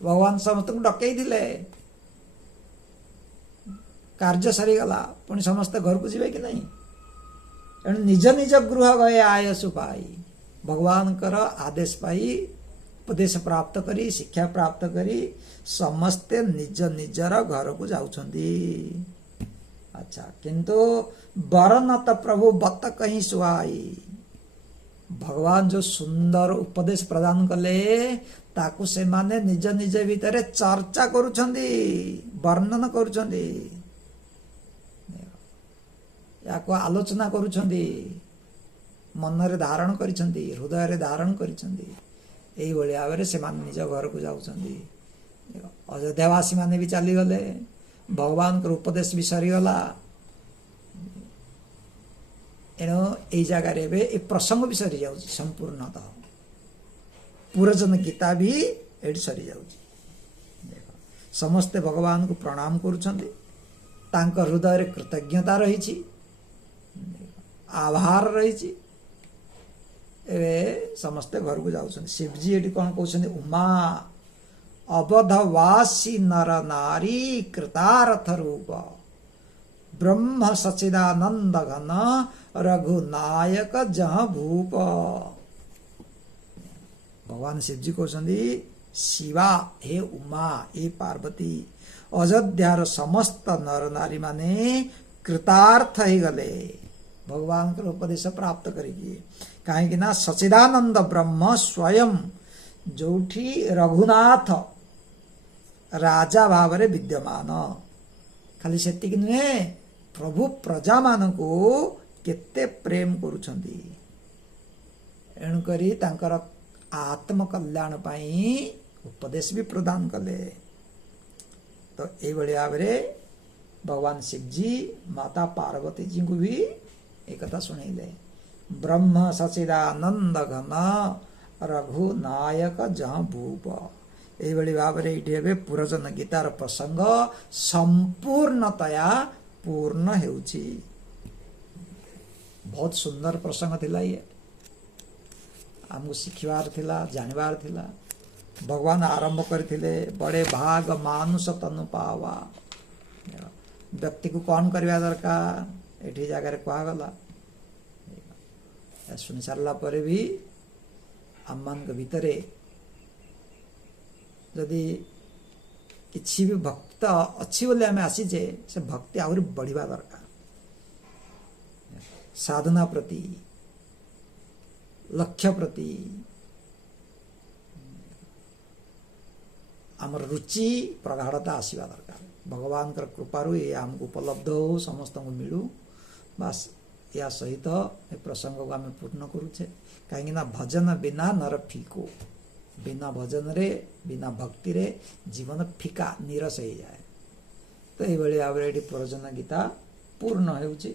भगवान समस्त को डकई दिले कार्य सरीगला पुणी समस्त घर को जीवे कि नहीं एणु निज निज गृह गए आयसु पाई भगवान कर आदेश पाई उपदेश प्राप्त करी शिक्षा प्राप्त करी समस्ते निज निजर घर को जाउछंदी। अच्छा किंतु बरनत प्रभु बत कहीं सुहाई भगवान जो सुंदर उपदेश प्रदान कले ताकू से माने निज निज भीतर चर्चा करुछंदी वर्णन करुछंदी या को आलोचना करुछंदी मन रे धारण करिछंदी हृदय रे धारण करिछंदी एई भली भाबरे से मान निज घर को जाउछंदी। अयोध्यावासी माने भी चली गले भगवान को उपदेश भी सरीगला एणु यही जगार ए प्रसंग भी सरी जाऊँ संपूर्णतः पुरजन गीता भी ये सरी जाऊँ। समस्ते भगवान को प्रणाम करुछंदी तांकर हृदय रे कृतज्ञता रही आभार रही समस्ते घर को जाऊँ। शिवजी ये कौन कहते उमा अवधवासी नर नारी कृतार्थ रूप ब्रह्म सचिदानंद घन रघुनायक जहाँ भूप। भगवान शिव जी कहते शिवा हे उमा हे पार्वती अयोध्यार समस्त नर नारी माने कृतार्थ ही गले भगवान को उपदेश प्राप्त करेगी कहीं ना सचिदानंद ब्रह्म स्वयं जोठी रघुनाथ राजा भाव रे विद्यमान खाली सेतिक नुहे प्रभु प्रजा मान को केते प्रेम करुछंदी एणुकरी तांकर आत्म कल्याण पाई उपदेश भी प्रदान कले। तो ये भाव में भगवान शिव जी माता पार्वती जी को भी एक कथा सुनैले ब्रह्म सचिदानंद घन रघुनायक जहाँ भूप यही भाव में ये पुरजन गीतार प्रसंग संपूर्णतया पूर्ण हेउची। बहुत सुंदर प्रसंग थिला ये आमको शिखबार थिला जानबार थिला भगवान आरंभ करथिले बड़े भाग मानुष तनु पावा व्यक्ति को कौन करवा दरकार एठी जगह कहगला सुनी सारा पर भी आम मान भितरे जदि किसी भी भक्त अच्छी बोले आम आसीचे से भक्ति आहरी बढ़िया दरकार साधना प्रति लक्ष्य प्रति आमर रुचि प्रगाढ़ता आसवा दरकार भगवान कृपारू ये आमको उपलब्ध हो समस्त को मिलू बास या सहित ए प्रसंग को आम पूर्ण करुचे कहीं भजन बिना नर फीको बिना भजन रे बिना भक्ति रे जीवन फिका नीरस हो जाए। तो ये भाव में पुरजन गीता पूर्ण होउची।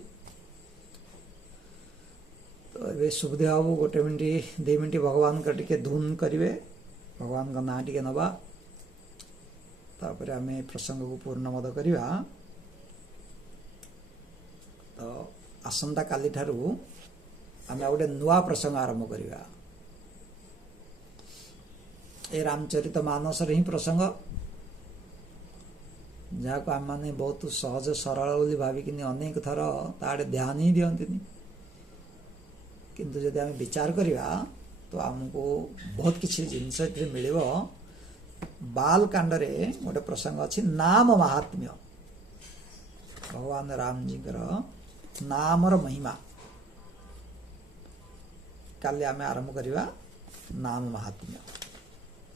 तो ये सुखदेव बाबू गोटे मिनिट 2 मिनिट भगवान का टिके धुन करेंगे भगवान का ना टिके नवा तापर आम प्रसंग को पूर्ण मद करवा। तो आसंता काली ठारू आम गोटे नुआ प्रसंग आरंभ करवा ए रामचरित मानस ही प्रसंग जहाँ को आम मैंने बहुत सहज सरल बोली भाविक अनेक थर ताड़े ध्यान ही दियंतिनी किंतु जदि आम विचार करवा तो आमको बहुत किसी जिनस मिल बाल कांडरे गोटे प्रसंग अच्छी नाम महात्म्य भगवान राम जी नामर महिमा काली आम आरंभ करवा नाम महात्म्य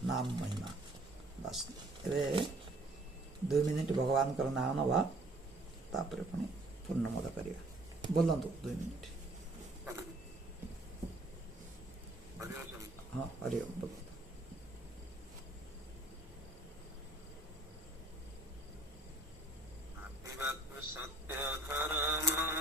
नाम महिमा बस ए 2 मिनिट भगवान नाम नवा तापर पुणी पूर्णमोद करिया बोलंतु 2 मिनिट हाँ हरि ओम बोलंतु सत्य धर्म